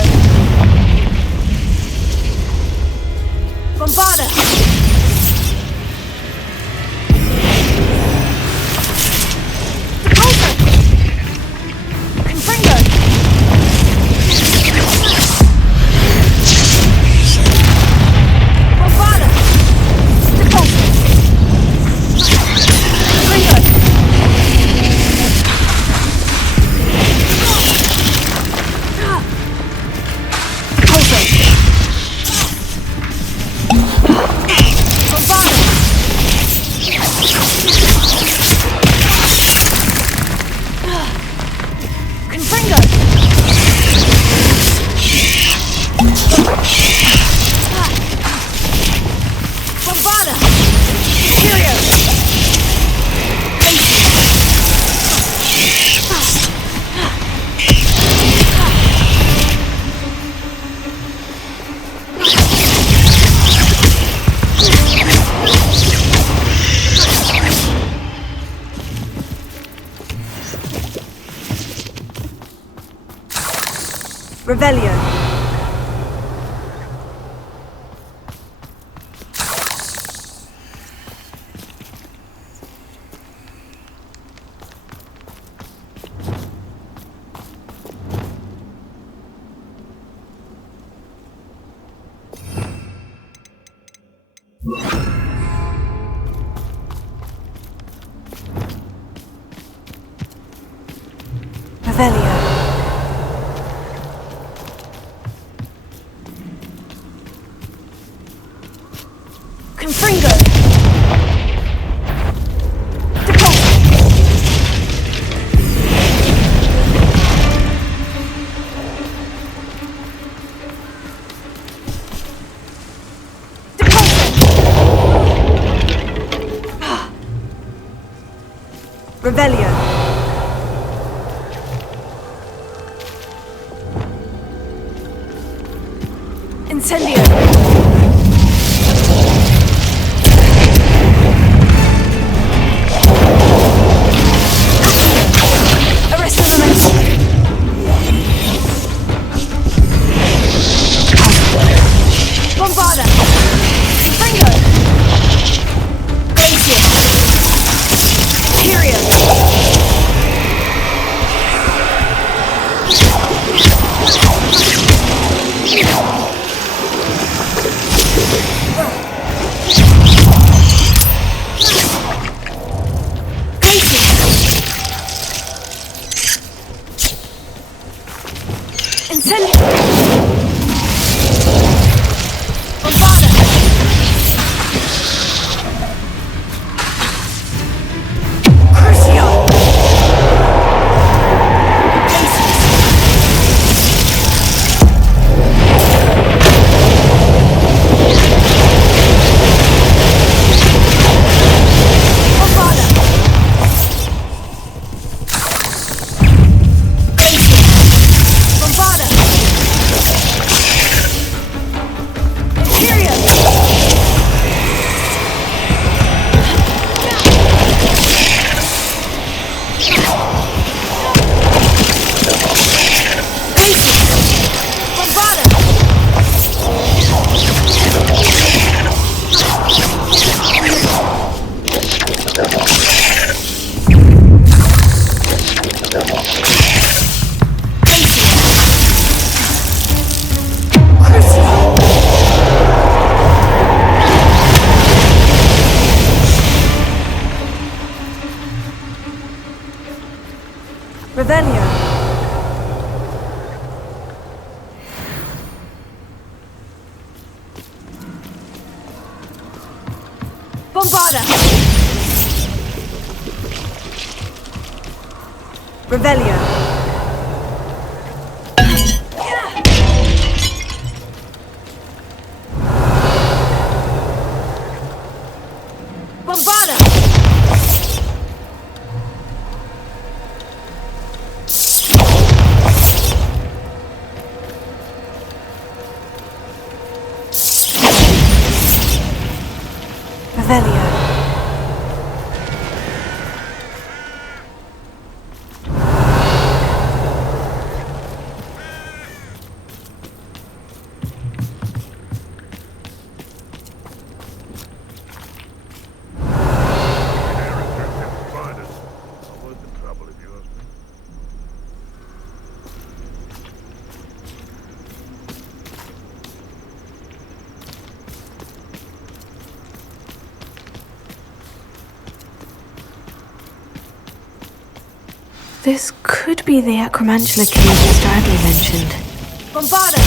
Bombarda. Sepulchre. Confringo. Bombarda. Sepulchre. Confringo. Revelio. Revelio. Confringo. Revelio. Incendio. Arresto momentum. Bombarda. Confringo. Glacier. Period. Incendio. Bombarda. Crucio. Revelio. Bombarda. Revelio. Bombarda. Revelio. This could be the Acromantula cave Mr. Adley mentioned. Bombarda!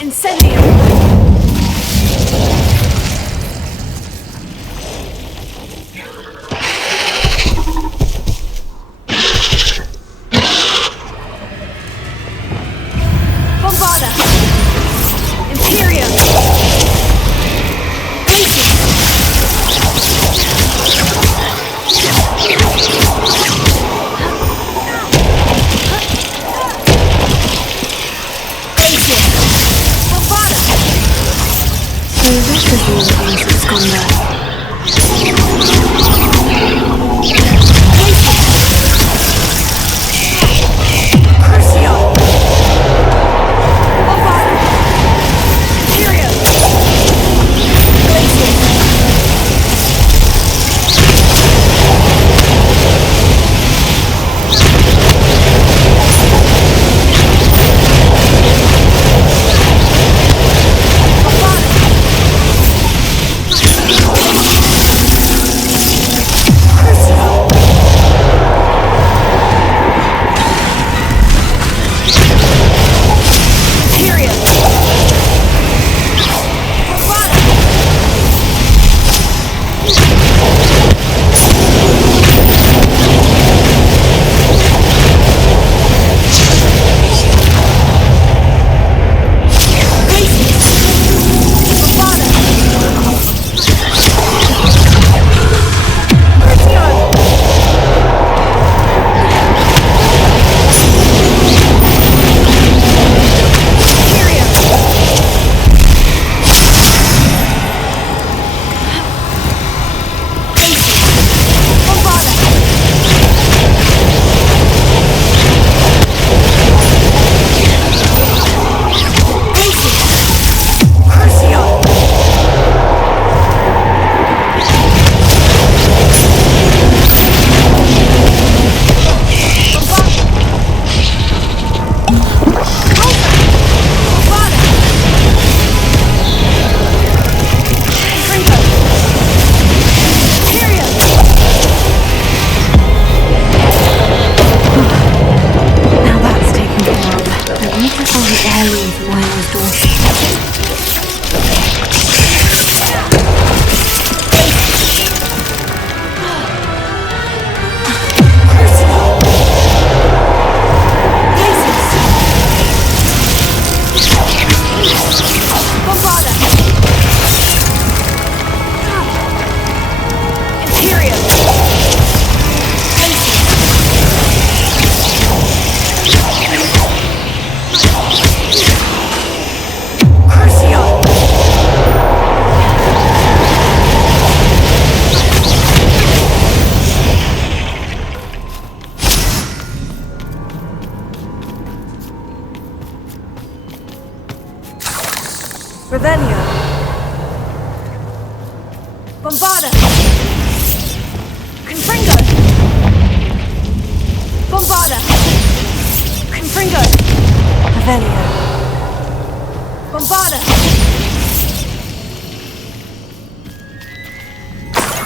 Incendio! Bombarda! Imperium! Bombarda!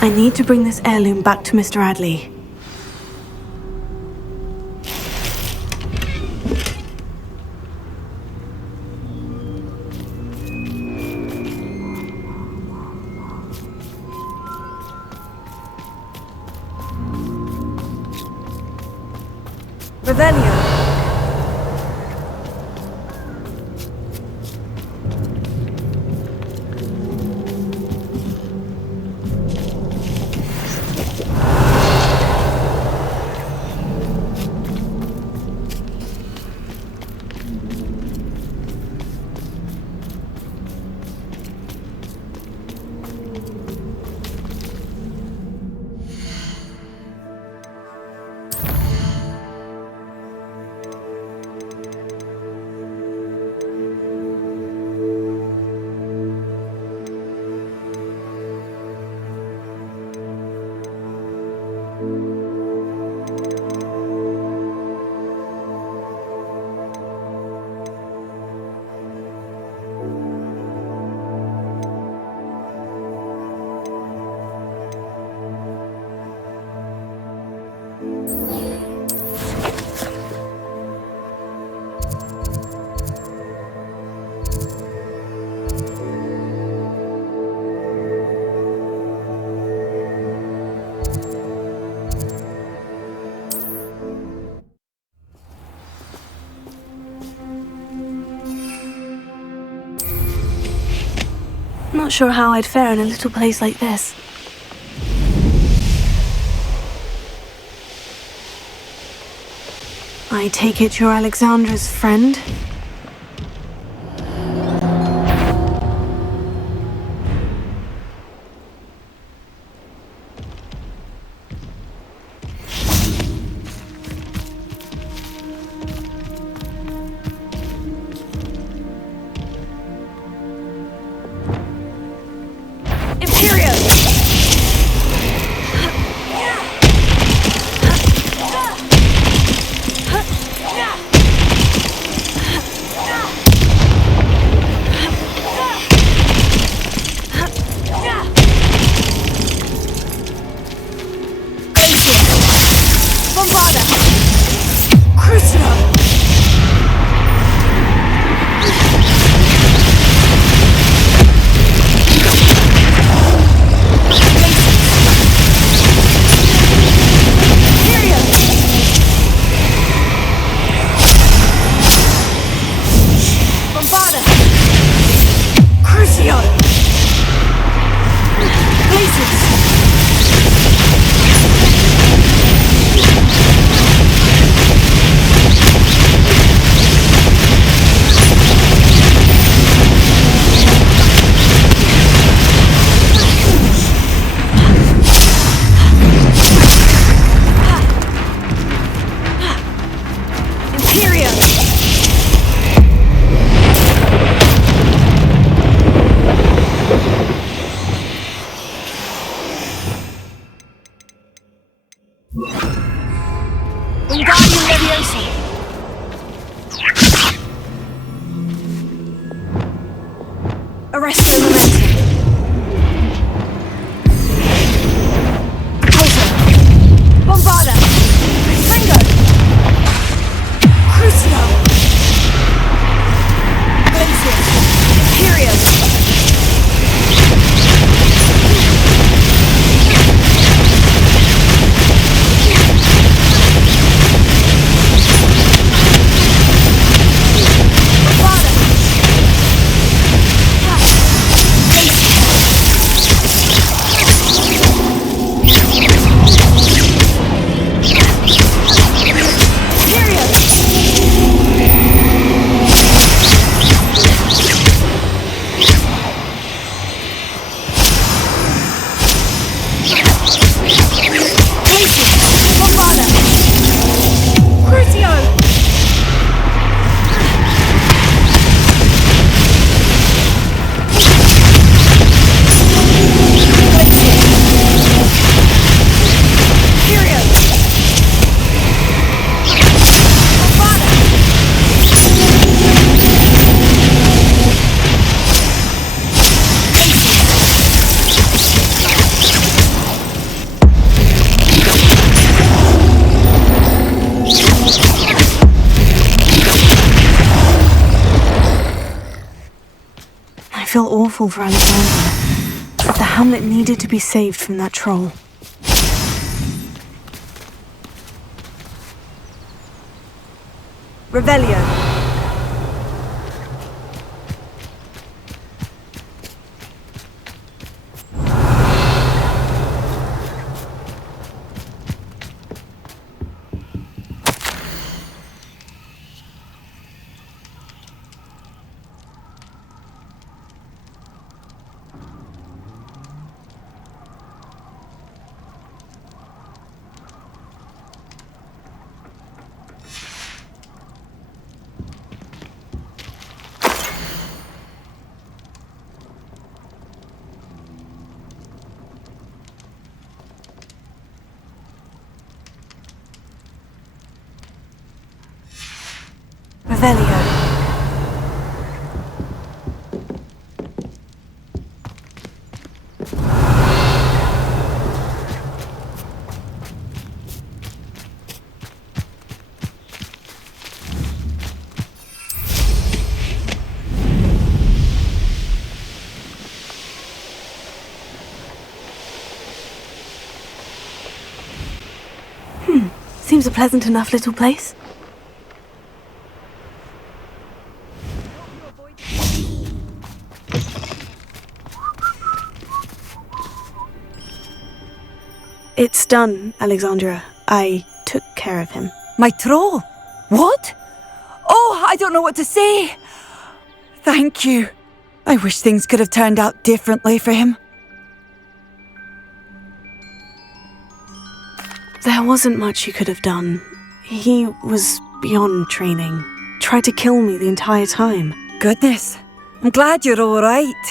I need to bring this heirloom back to Mr. Adley. Revelio. Not sure how I'd fare in a little place like this. I take it you're Alexandra's friend? feel awful for Alexandra, but the hamlet needed to be saved from that troll. Revelio. Revelio. Seems a pleasant enough little place. It's done, Alexandra. I took care of him. My troll? What? Oh, I don't know what to say. Thank you. I wish things could have turned out differently for him. There wasn't much you could have done. He was beyond training. Tried to kill me the entire time. Goodness. I'm glad you're all right.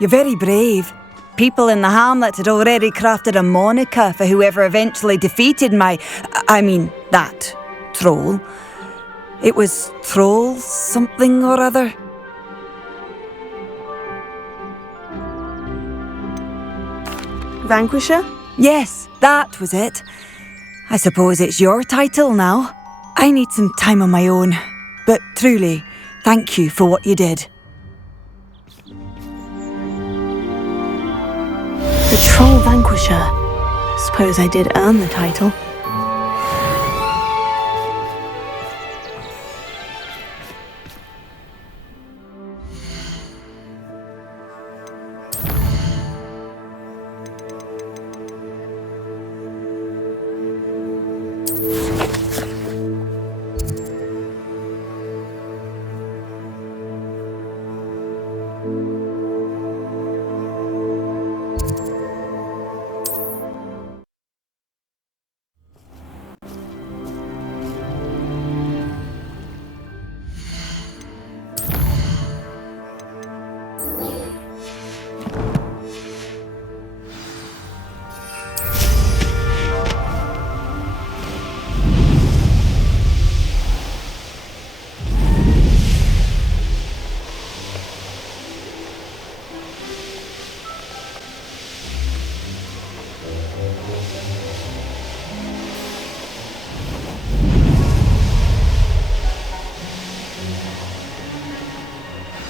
You're very brave. People in the hamlet had already crafted a moniker for whoever eventually defeated that troll. It was Troll something or other. Vanquisher? Yes, that was it. I suppose it's your title now. I need some time on my own. But truly, thank you for what you did. The Troll Vanquisher. Suppose I did earn the title.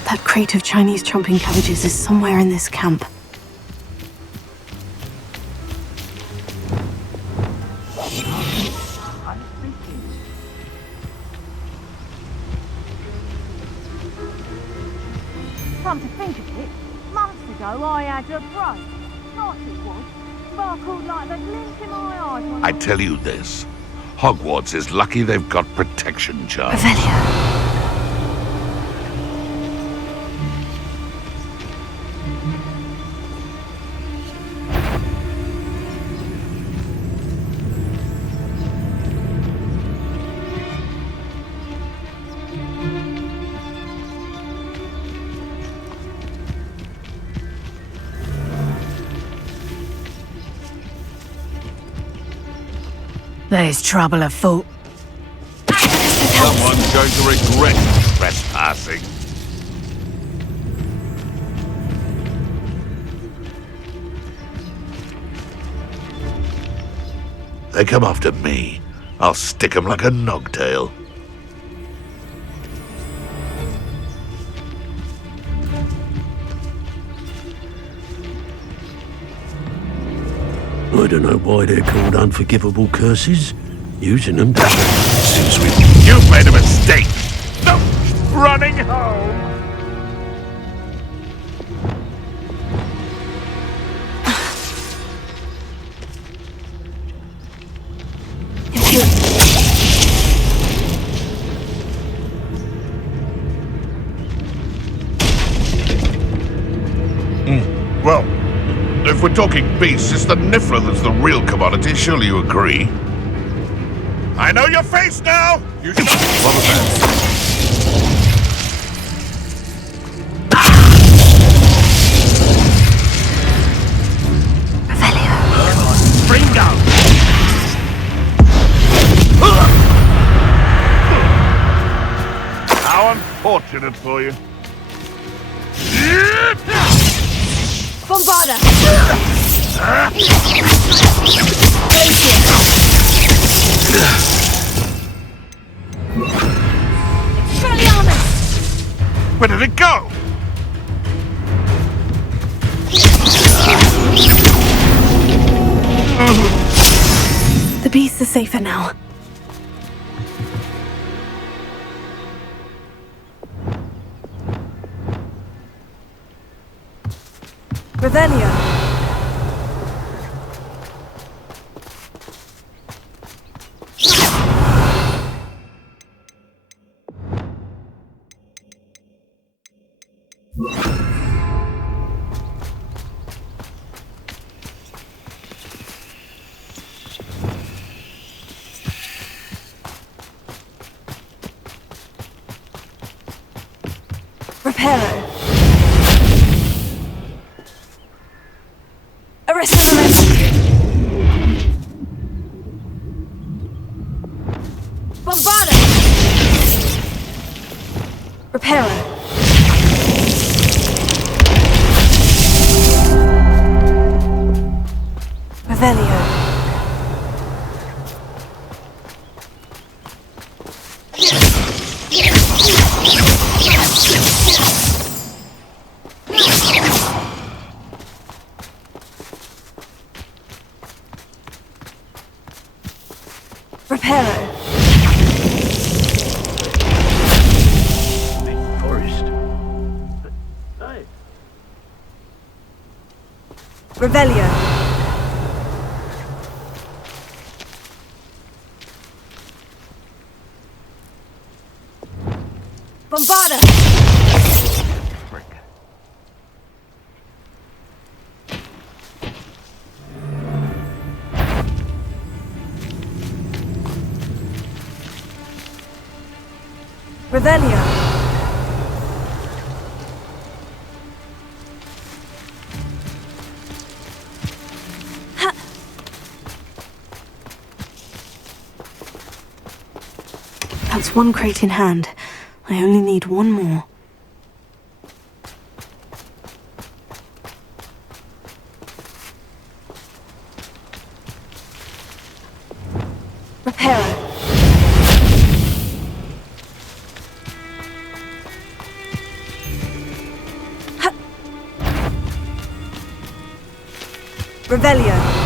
That crate of Chinese chomping cabbages is somewhere in this camp. Come to think of it, months ago I had a brain. Nice it was. Sparkled like the glint in my eyes when I tell you this, Hogwarts is lucky they've got protection charms. Revelio. There's trouble afoot. Someone's going to regret trespassing. They come after me. I'll stick 'em like a nogtail. I don't know why they're called unforgivable curses. Using them Since you've made a mistake. No, running home. Well, if we're talking beasts, it's the Niffler that's the real commodity. Surely you agree? I know your face now! You should... What was that? Fringo! How unfortunate for you. Bombarda! Where did it go? The beasts are safer now. Revelio. Reparo. Arrest the momentum. Bombarda! Reparo. Revelio. Reparo. forest. Revelio. Bombarda! Revelio. That's one crate in hand. I only need one more. Reparo. Revelio.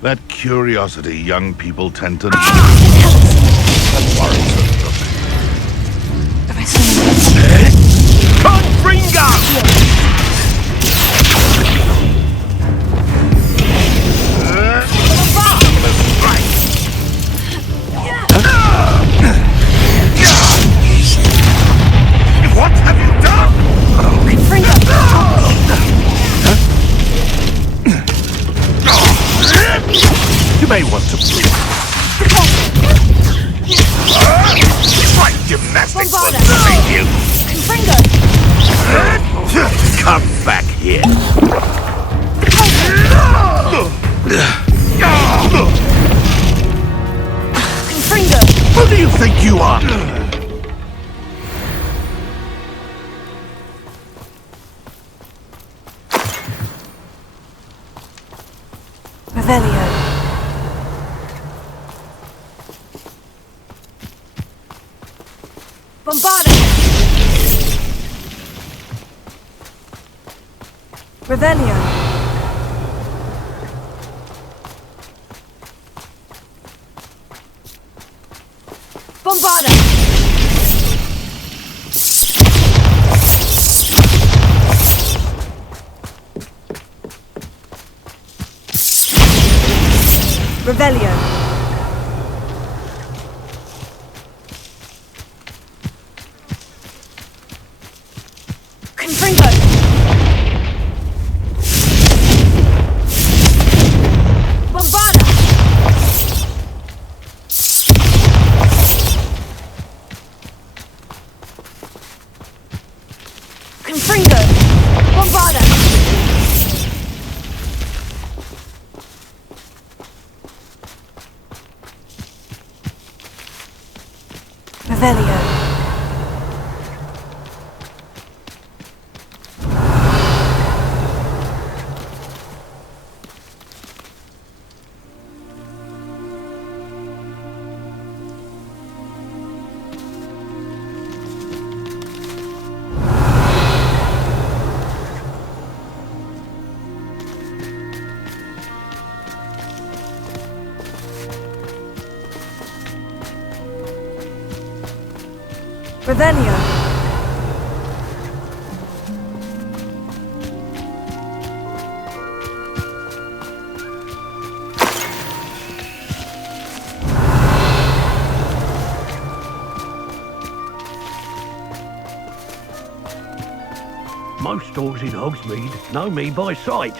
That curiosity young people tend to... What have you done? Bombarda! Thank you. Confringo! Come back here. Confringo! Who do you think you are? Revelio. Bombarda! Revelio. Bombarda! Revelio. Confringo! Bombarda! Confringo! Bombarda! Revelio. Revelio. Most stores in Hogsmeade know me by sight.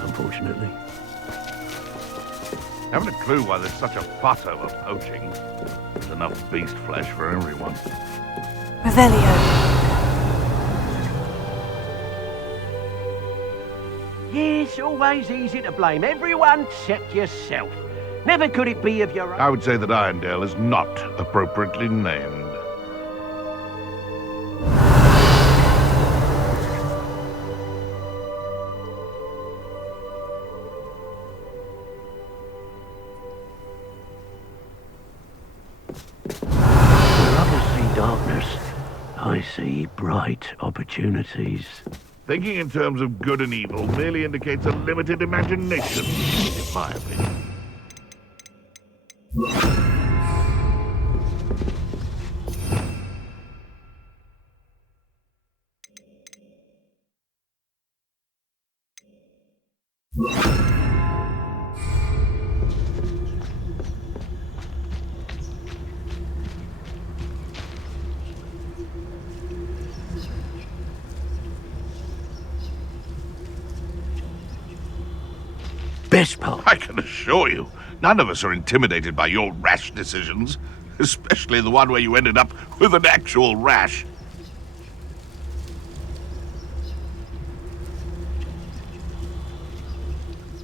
Unfortunately. Haven't a clue why there's such a fuss over poaching. There's enough beast flesh for everyone. Revelio. Yes, always easy to blame everyone except yourself. Never could it be of your own. I would say that Irondale is not appropriately named. Where others see darkness, I see bright opportunities. Thinking in terms of good and evil merely indicates a limited imagination, in my opinion. Best part. I can assure you, none of us are intimidated by your rash decisions, especially the one where you ended up with an actual rash.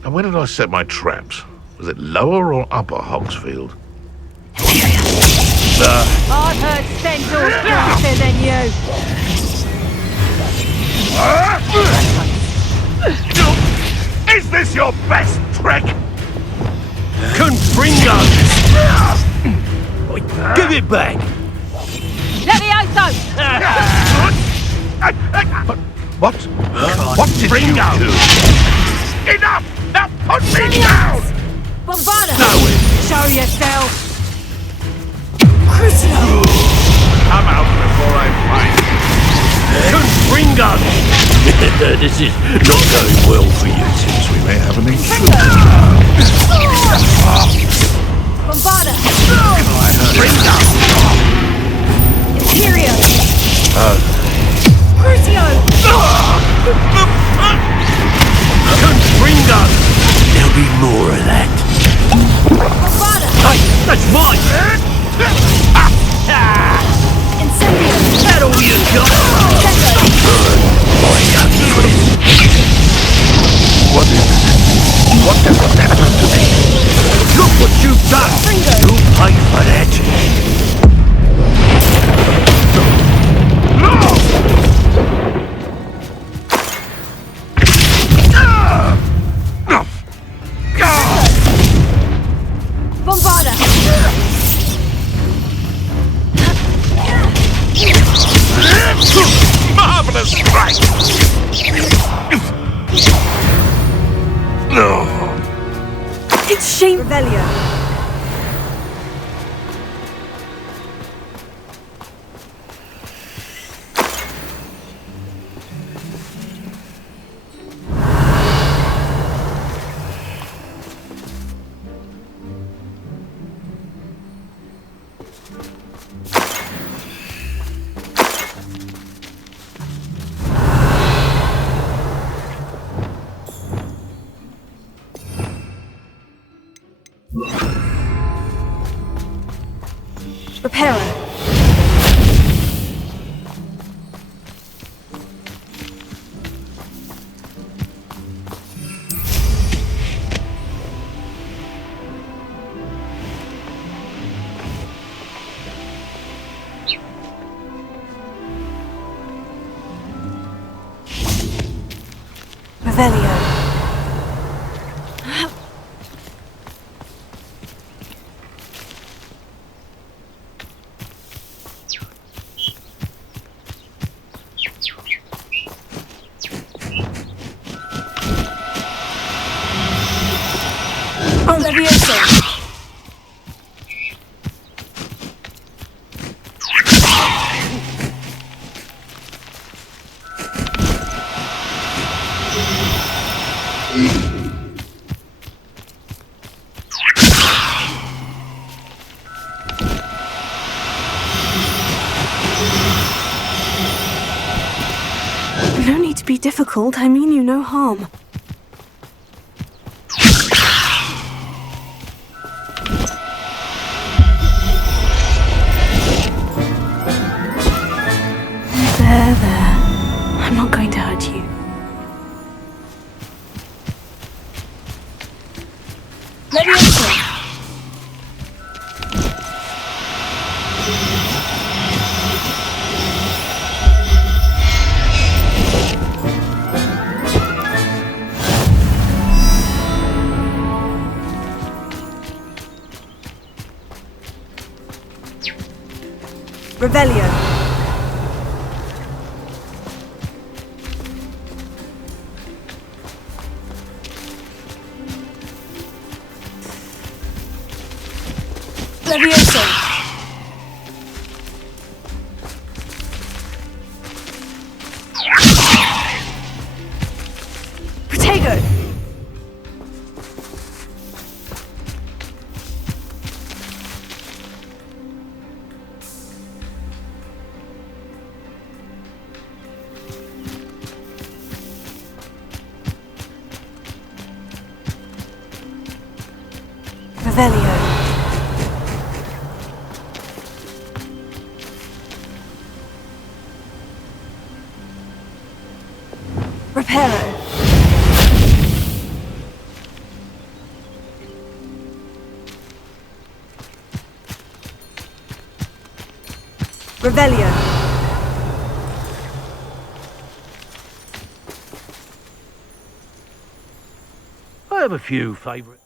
And where did I set my traps? Was it lower or upper Hogsfield? I've heard Centaur's faster than you. Is this your best trick? Confringo! Give it back! Levioso! What? What did you do? Enough! Now put me down! Bombarda! Show yourself! Come out before I find you. Confringo! This is not going well for you. Seems we may have an issue. Bombarda! Confringo! Imperio! Crucio! Confringo! There'll be more of that. Bombarda! Hey, that's mine! What is it? What has happened to me? Look what you've done! You pay for that! Bombarda! Marvelous strike! It's shame. Revelio. Repairer. Revelio. Levioso. No need to be difficult. I mean you no harm. There. I'm not going to hurt you. Levioso! Revelio. Levioso! Protego! Revelio. Reparo. Revelio. I have a few favourites.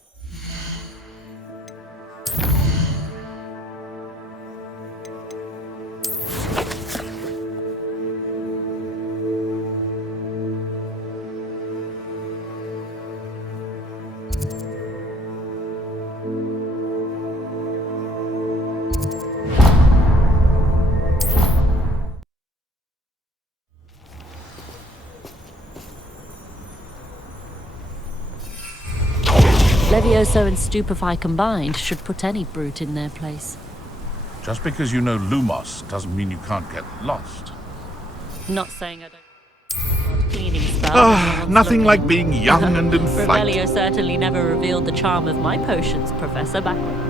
Levioso and Stupefy combined should put any brute in their place. Just because you know Lumos doesn't mean you can't get lost. Not saying I don't. Cleaning spell. Nothing like being young and in flight. Revelio certainly never revealed the charm of my potions, Professor Backward.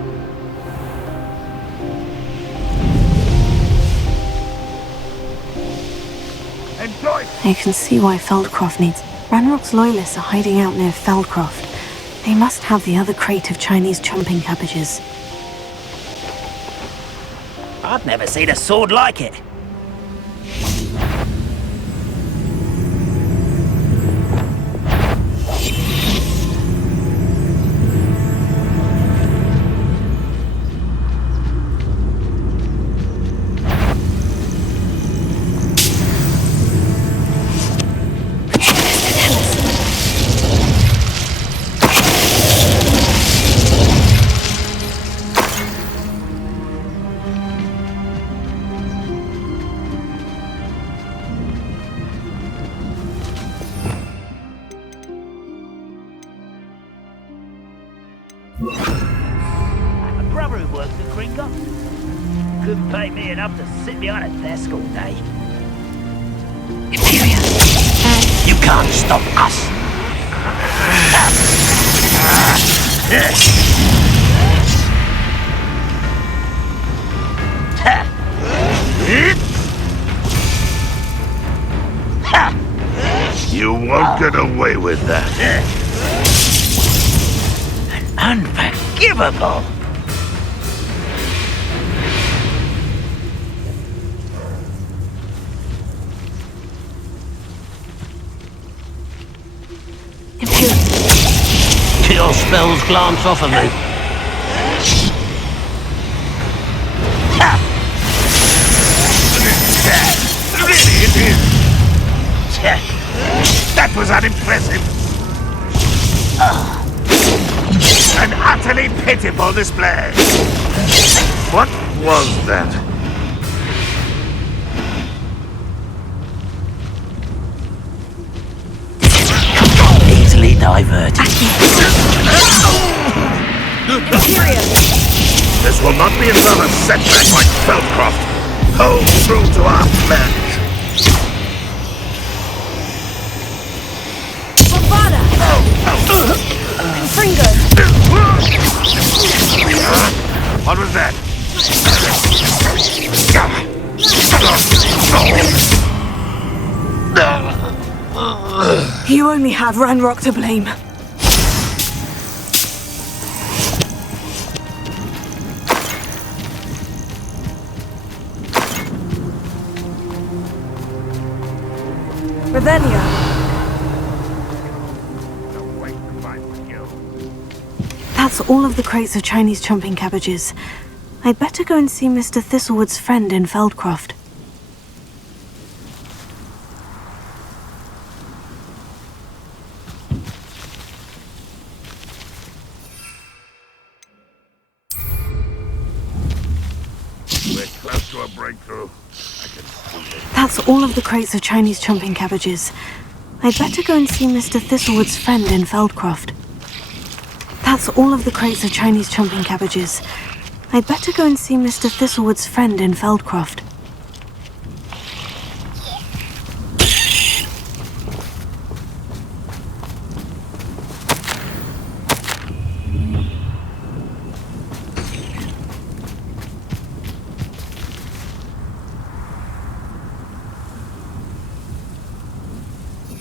Enjoy! I can see why Feldcroft needs... Ranrock's loyalists are hiding out near Feldcroft. They must have the other crate of Chinese chomping cabbages. I've never seen a sword like it. My brother who works at Kringle couldn't pay me enough to sit behind a desk all day. Imperial, you can't stop us. You won't get away with that. Unforgivable! Kill spells glance off of me. Really, it is. That was unimpressive. An utterly pitiful display. What was that? Easily diverted. This will not be another setback like Feldcroft. Hold true to our pledge. What was that? You only have Ranrock to blame. Revelio. That's all of the crates of Chinese chomping cabbages. I'd better go and see Mr. Thistlewood's friend in Feldcroft. We're close to a breakthrough. I can see it. That's all of the crates of Chinese chomping cabbages. I'd better go and see Mr. Thistlewood's friend in Feldcroft. That's all of the crates of Chinese chomping cabbages. I'd better go and see Mr. Thistlewood's friend in Feldcroft.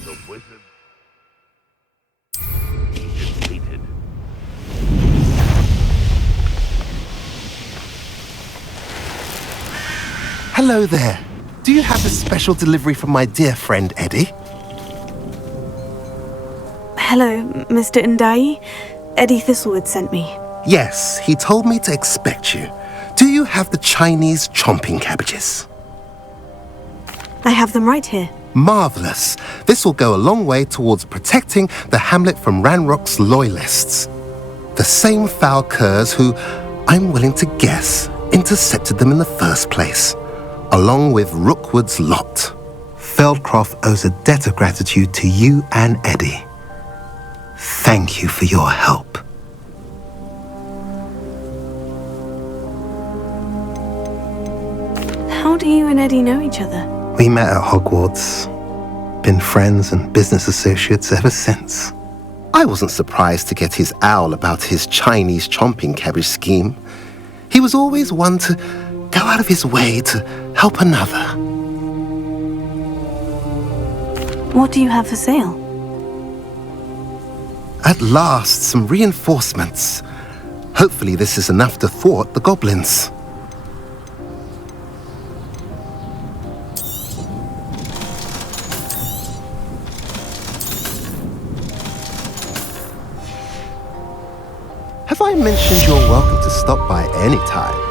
The wizard. Hello there. Do you have a special delivery from my dear friend Eddie? Hello, Mr. Ndai. Eddie Thistlewood sent me. Yes, he told me to expect you. Do you have the Chinese chomping cabbages? I have them right here. Marvelous. This will go a long way towards protecting the hamlet from Ranrock's loyalists. The same foul curs who, I'm willing to guess, intercepted them in the first place, along with Rookwood's lot. Feldcroft owes a debt of gratitude to you and Eddie. Thank you for your help. How do you and Eddie know each other? We met at Hogwarts. Been friends and business associates ever since. I wasn't surprised to get his owl about his Chinese chomping cabbage scheme. He was always one to go out of his way to help another. What do you have for sale? At last, some reinforcements. Hopefully this is enough to thwart the goblins. Have I mentioned you're welcome to stop by any time?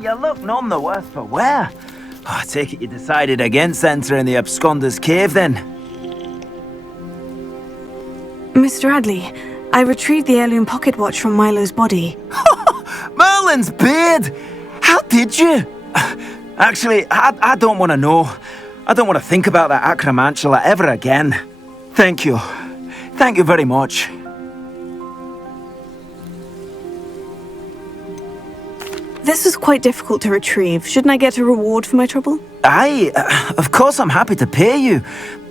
You look none the worse for wear. I take it you decided against entering the Absconder's Cave, then? Mr. Radley, I retrieved the heirloom pocket watch from Milo's body. Merlin's beard! How did you? Actually, I don't want to know. I don't want to think about that acromantula ever again. Thank you. Thank you very much. This was quite difficult to retrieve. Shouldn't I get a reward for my trouble? Aye, of course I'm happy to pay you.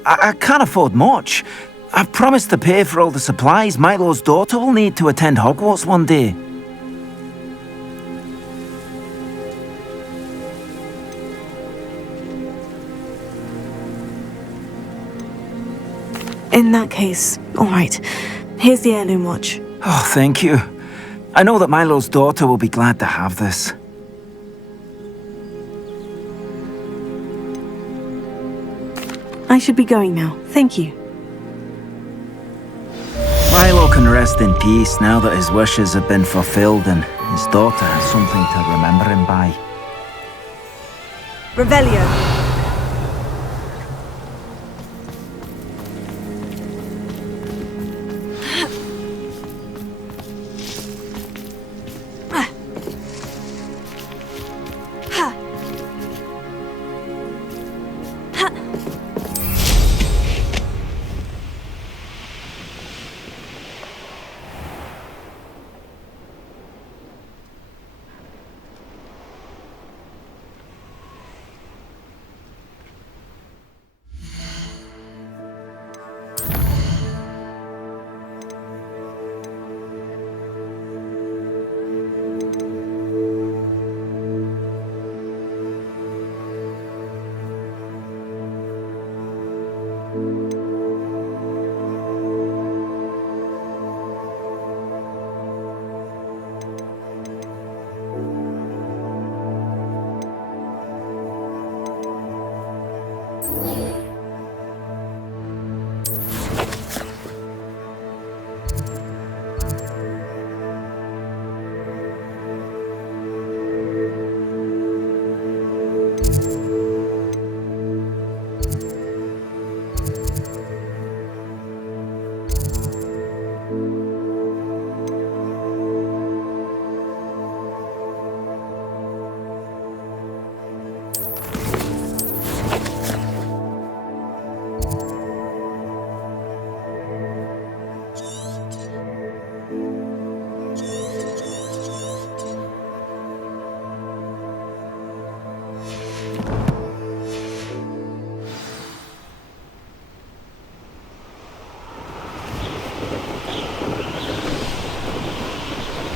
I can't afford much. I've promised to pay for all the supplies Milo's daughter will need to attend Hogwarts one day. In that case, all right. Here's the heirloom watch. Oh, thank you. I know that Milo's daughter will be glad to have this. I should be going now. Thank you. Milo can rest in peace now that his wishes have been fulfilled and his daughter has something to remember him by. Revelio.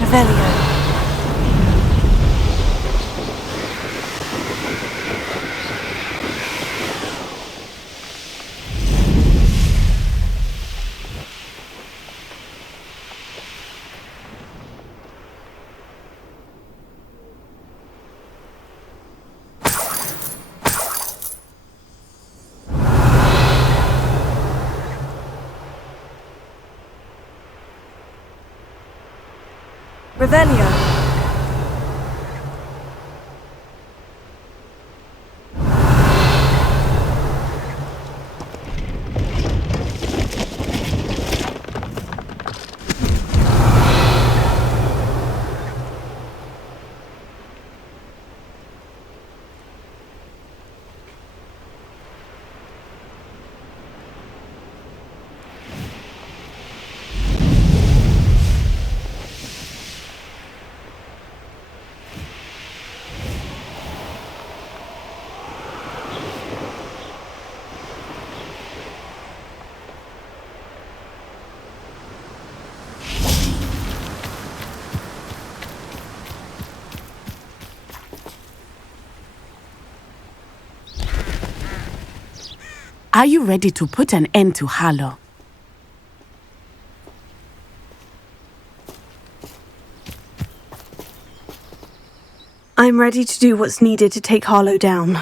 Revelio. Revelio. Are you ready to put an end to Harlow? I'm ready to do what's needed to take Harlow down.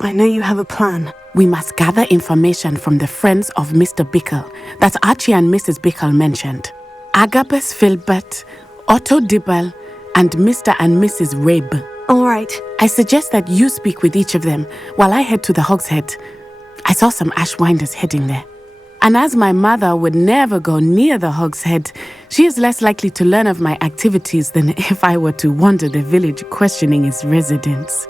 I know you have a plan. We must gather information from the friends of Mr. Bickle that Archie and Mrs. Bickle mentioned. Agabus Filbert, Otto Dibble, and Mr. and Mrs. Rabe. All right. I suggest that you speak with each of them while I head to the Hogshead. I saw some Ashwinders heading there. And as my mother would never go near the Hogshead, she is less likely to learn of my activities than if I were to wander the village questioning its residents.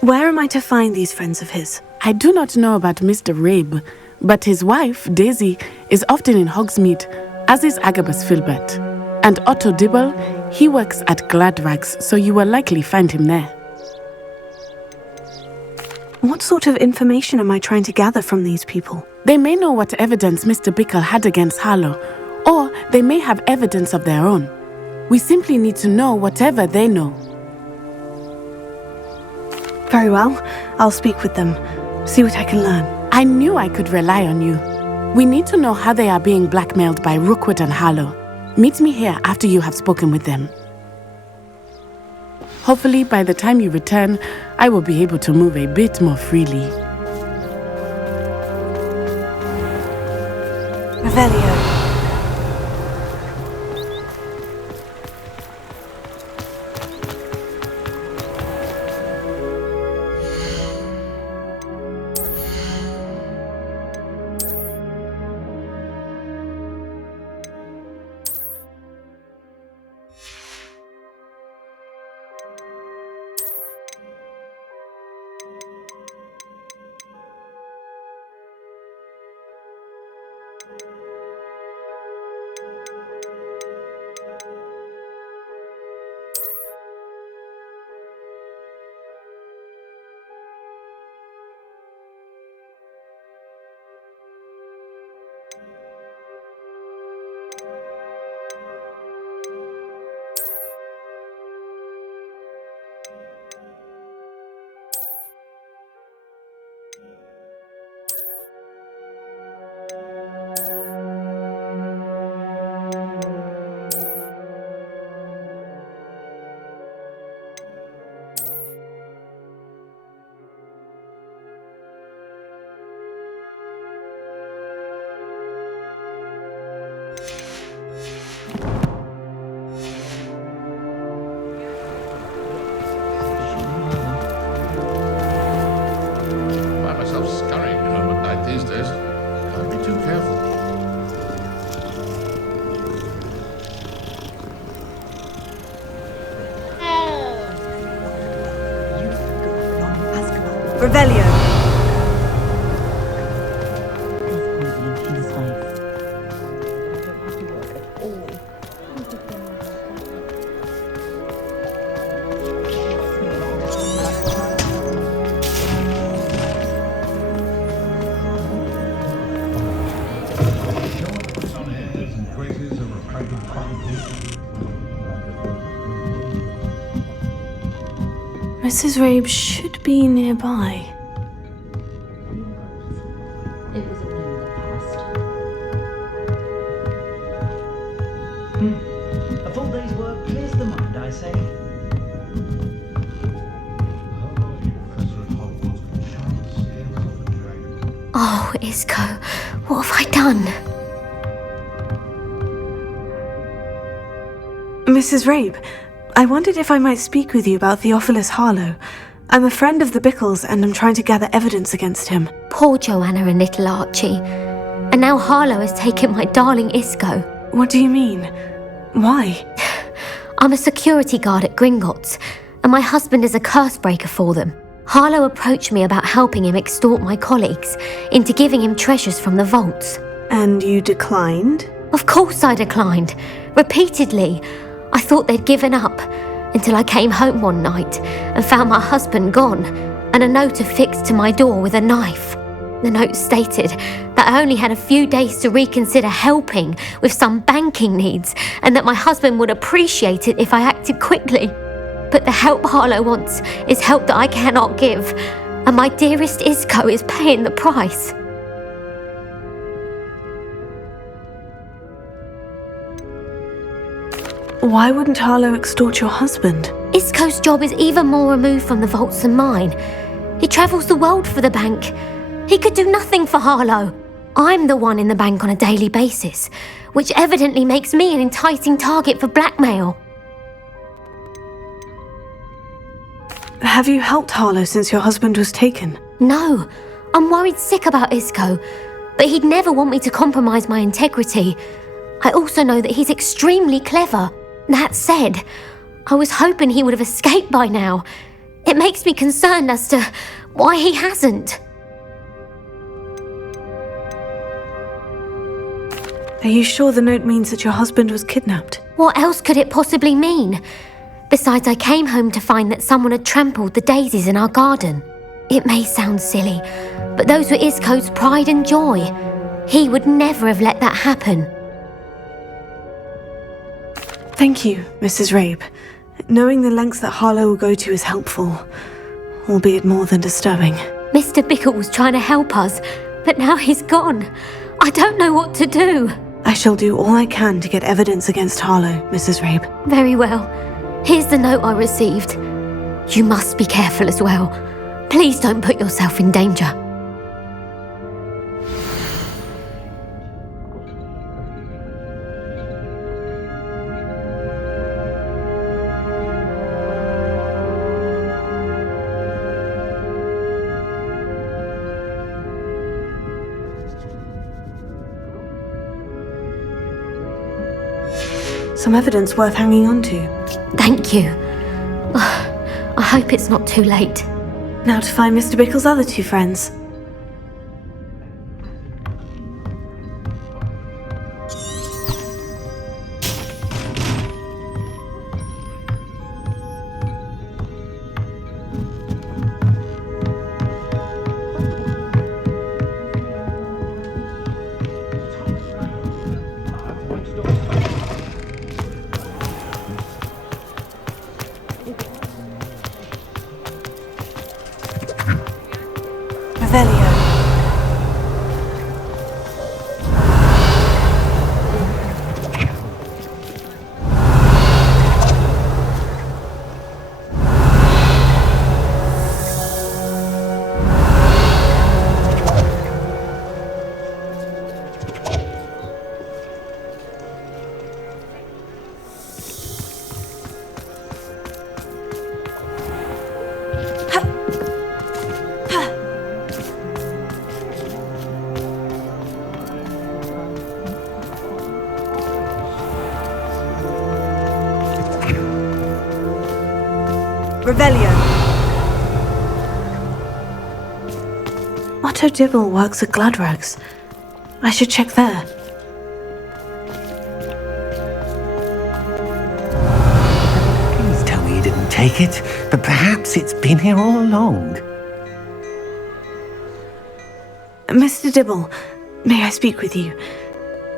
Where am I to find these friends of his? I do not know about Mr. Rabe, but his wife, Daisy, is often in Hogsmeade, as is Agabus Filbert. And Otto Dibble, he works at Gladrags, so you will likely find him there. What sort of information am I trying to gather from these people? They may know what evidence Mr. Bickle had against Harlow, or they may have evidence of their own. We simply need to know whatever they know. Very well. I'll speak with them, see what I can learn. I knew I could rely on you. We need to know how they are being blackmailed by Rookwood and Harlow. Meet me here after you have spoken with them. Hopefully, by the time you return, I will be able to move a bit more freely. Revelio. Revelio. Mrs. Rabe should be nearby. A full day's work clears the mind, I say. Oh, Isco, what have I done? Mrs. Rabe, I wondered if I might speak with you about Theophilus Harlow. I'm a friend of the Bickles and I'm trying to gather evidence against him. Poor Joanna and little Archie. And now Harlow has taken my darling Isco. What do you mean? Why? I'm a security guard at Gringotts, and my husband is a curse breaker for them. Harlow approached me about helping him extort my colleagues into giving him treasures from the vaults. And you declined? Of course I declined. Repeatedly. I thought they'd given up, until I came home one night and found my husband gone, and a note affixed to my door with a knife. The note stated that I only had a few days to reconsider helping with some banking needs, and that my husband would appreciate it if I acted quickly. But the help Harlow wants is help that I cannot give, and my dearest Isco is paying the price. Why wouldn't Harlow extort your husband? Isco's job is even more removed from the vaults than mine. He travels the world for the bank. He could do nothing for Harlow. I'm the one in the bank on a daily basis, which evidently makes me an enticing target for blackmail. Have you helped Harlow since your husband was taken? No, I'm worried sick about Isco, but he'd never want me to compromise my integrity. I also know that he's extremely clever. That said, I was hoping he would have escaped by now. It makes me concerned as to why he hasn't. Are you sure the note means that your husband was kidnapped? What else could it possibly mean? Besides, I came home to find that someone had trampled the daisies in our garden. It may sound silly, but those were Isco's pride and joy. He would never have let that happen. Thank you, Mrs. Rabe. Knowing the lengths that Harlow will go to is helpful, albeit more than disturbing. Mr. Bickle was trying to help us, but now he's gone. I don't know what to do. I shall do all I can to get evidence against Harlow, Mrs. Rabe. Very well. Here's the note I received. You must be careful as well. Please don't put yourself in danger. Some evidence worth hanging on to. Thank you. I hope it's not too late. Now to find Mr. Bickle's other two friends. Revelio. Otto Dibble works at Gladrags. I should check there. Please tell me you didn't take it, but perhaps it's been here all along. Mr. Dibble, may I speak with you?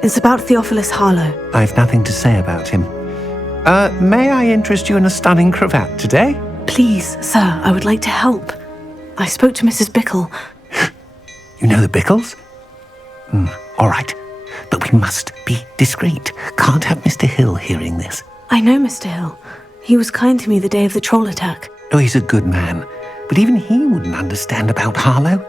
It's about Theophilus Harlow. I've nothing to say about him. May I interest you in a stunning cravat today? Please, sir, I would like to help. I spoke to Mrs. Bickle. You know the Bickles? All right, but we must be discreet. Can't have Mr. Hill hearing this. I know Mr. Hill. He was kind to me the day of the troll attack. Oh, he's a good man, but even he wouldn't understand about Harlow.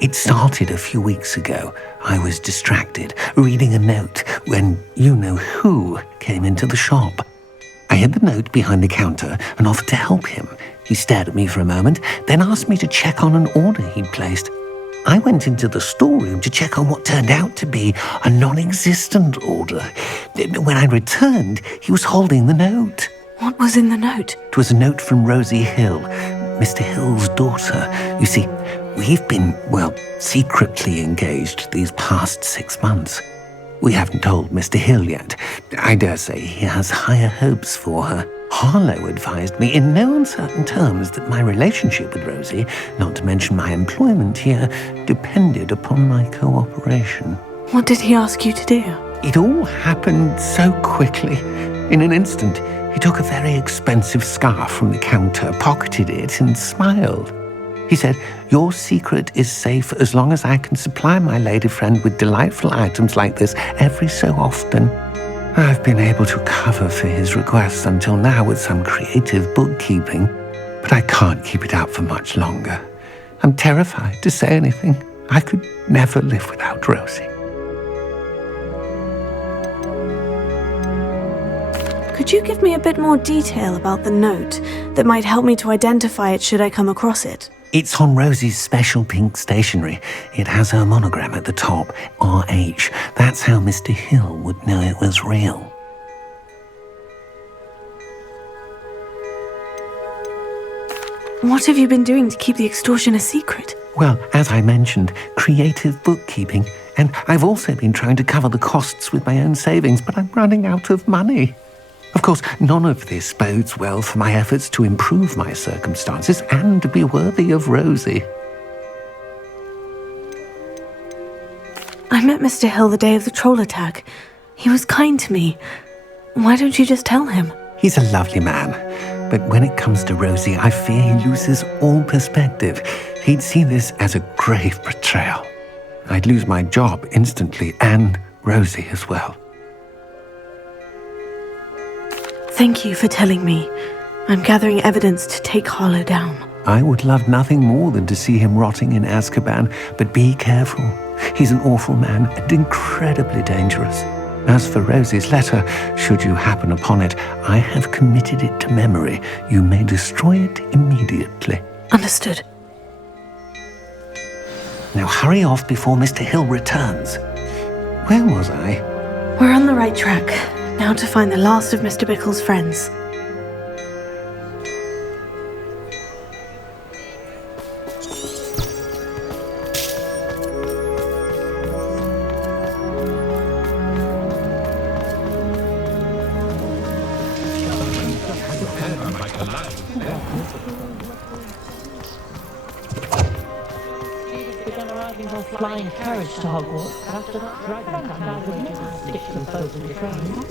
It started a few weeks ago. I was distracted, reading a note, when you-know-who came into the shop. I hid the note behind the counter and offered to help him. He stared at me for a moment, then asked me to check on an order he'd placed. I went into the storeroom to check on what turned out to be a non-existent order. When I returned, he was holding the note. What was in the note? It was a note from Rosie Hill, Mr. Hill's daughter. You see, we've been, secretly engaged these past 6 months. We haven't told Mr. Hill yet. I dare say he has higher hopes for her. Harlow advised me in no uncertain terms that my relationship with Rosie, not to mention my employment here, depended upon my cooperation. What did he ask you to do? It all happened so quickly. In an instant, he took a very expensive scarf from the counter, pocketed it, and smiled. He said, "Your secret is safe as long as I can supply my lady friend with delightful items like this every so often." I've been able to cover for his requests until now with some creative bookkeeping, but I can't keep it up for much longer. I'm terrified to say anything. I could never live without Rosie. Could you give me a bit more detail about the note that might help me to identify it should I come across it? It's on Rosie's special pink stationery. It has her monogram at the top, RH. That's how Mr. Hill would know it was real. What have you been doing to keep the extortion a secret? Well, as I mentioned, creative bookkeeping. And I've also been trying to cover the costs with my own savings, but I'm running out of money. Of course, none of this bodes well for my efforts to improve my circumstances and to be worthy of Rosie. I met Mr. Hill the day of the troll attack. He was kind to me. Why don't you just tell him? He's a lovely man, but when it comes to Rosie, I fear he loses all perspective. He'd see this as a grave betrayal. I'd lose my job instantly, and Rosie as well. Thank you for telling me. I'm gathering evidence to take Harlow down. I would love nothing more than to see him rotting in Azkaban, but be careful. He's an awful man and incredibly dangerous. As for Rosie's letter, should you happen upon it, I have committed it to memory. You may destroy it immediately. Understood. Now hurry off before Mr. Hill returns. Where was I? We're on the right track. Now to find the last of Mr. Bickle's friends. Flying carriage to Hogwarts, but after that, dragon can now stick to the foes in the train.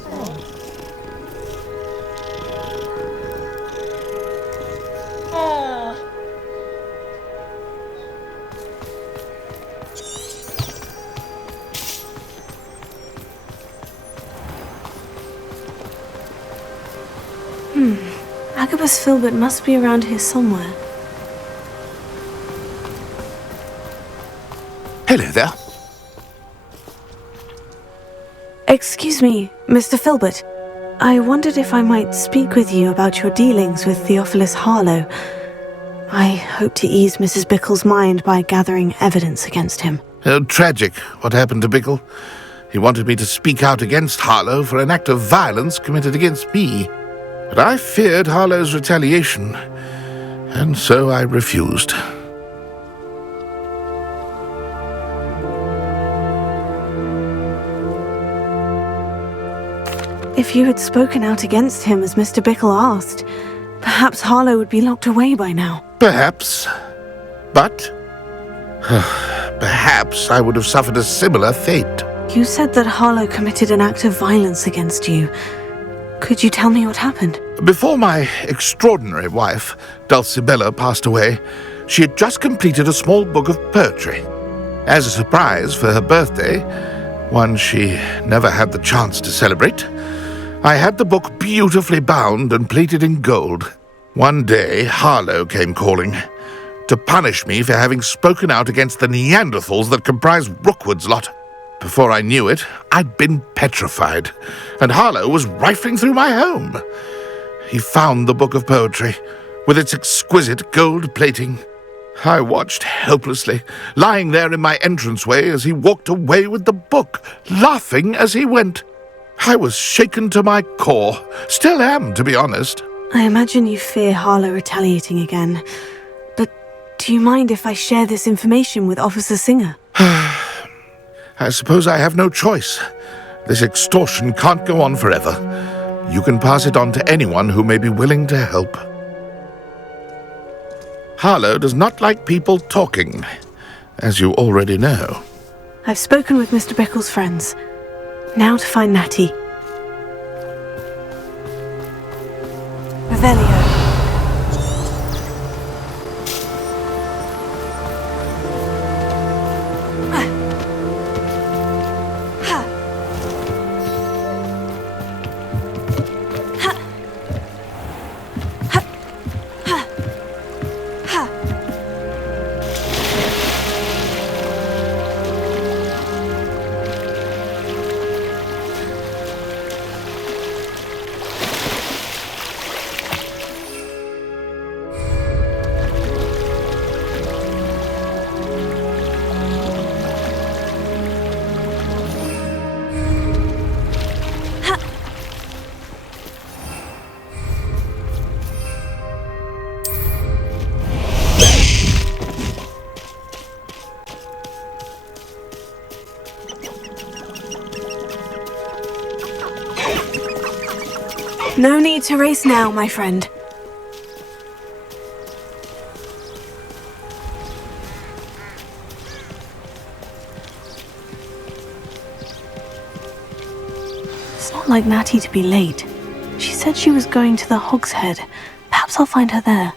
Agabus Filbert must be around here somewhere. Hello there. Excuse me, Mr. Filbert. I wondered if I might speak with you about your dealings with Theophilus Harlow. I hope to ease Mrs. Bickle's mind by gathering evidence against him. Oh, tragic what happened to Bickle. He wanted me to speak out against Harlow for an act of violence committed against me. But I feared Harlow's retaliation, and so I refused. If you had spoken out against him as Mr. Bickle asked, perhaps Harlow would be locked away by now. Perhaps. But perhaps I would have suffered a similar fate. You said that Harlow committed an act of violence against you. Could you tell me what happened? Before my extraordinary wife, Dulcibella, passed away, she had just completed a small book of poetry. As a surprise for her birthday, one she never had the chance to celebrate, I had the book beautifully bound and plated in gold. One day, Harlow came calling to punish me for having spoken out against the Neanderthals that comprise Rookwood's lot. Before I knew it, I'd been petrified, and Harlow was rifling through my home. He found the book of poetry, with its exquisite gold plating. I watched helplessly, lying there in my entranceway as he walked away with the book, laughing as he went. I was shaken to my core. Still am, to be honest. I imagine you fear Harlow retaliating again. But do you mind if I share this information with Officer Singer? I suppose I have no choice. This extortion can't go on forever. You can pass it on to anyone who may be willing to help. Harlow does not like people talking, as you already know. I've spoken with Mr. Bickle's friends. Now to find Natty. No need to race now, my friend. It's not like Natty to be late. She said she was going to the Hogshead. Perhaps I'll find her there.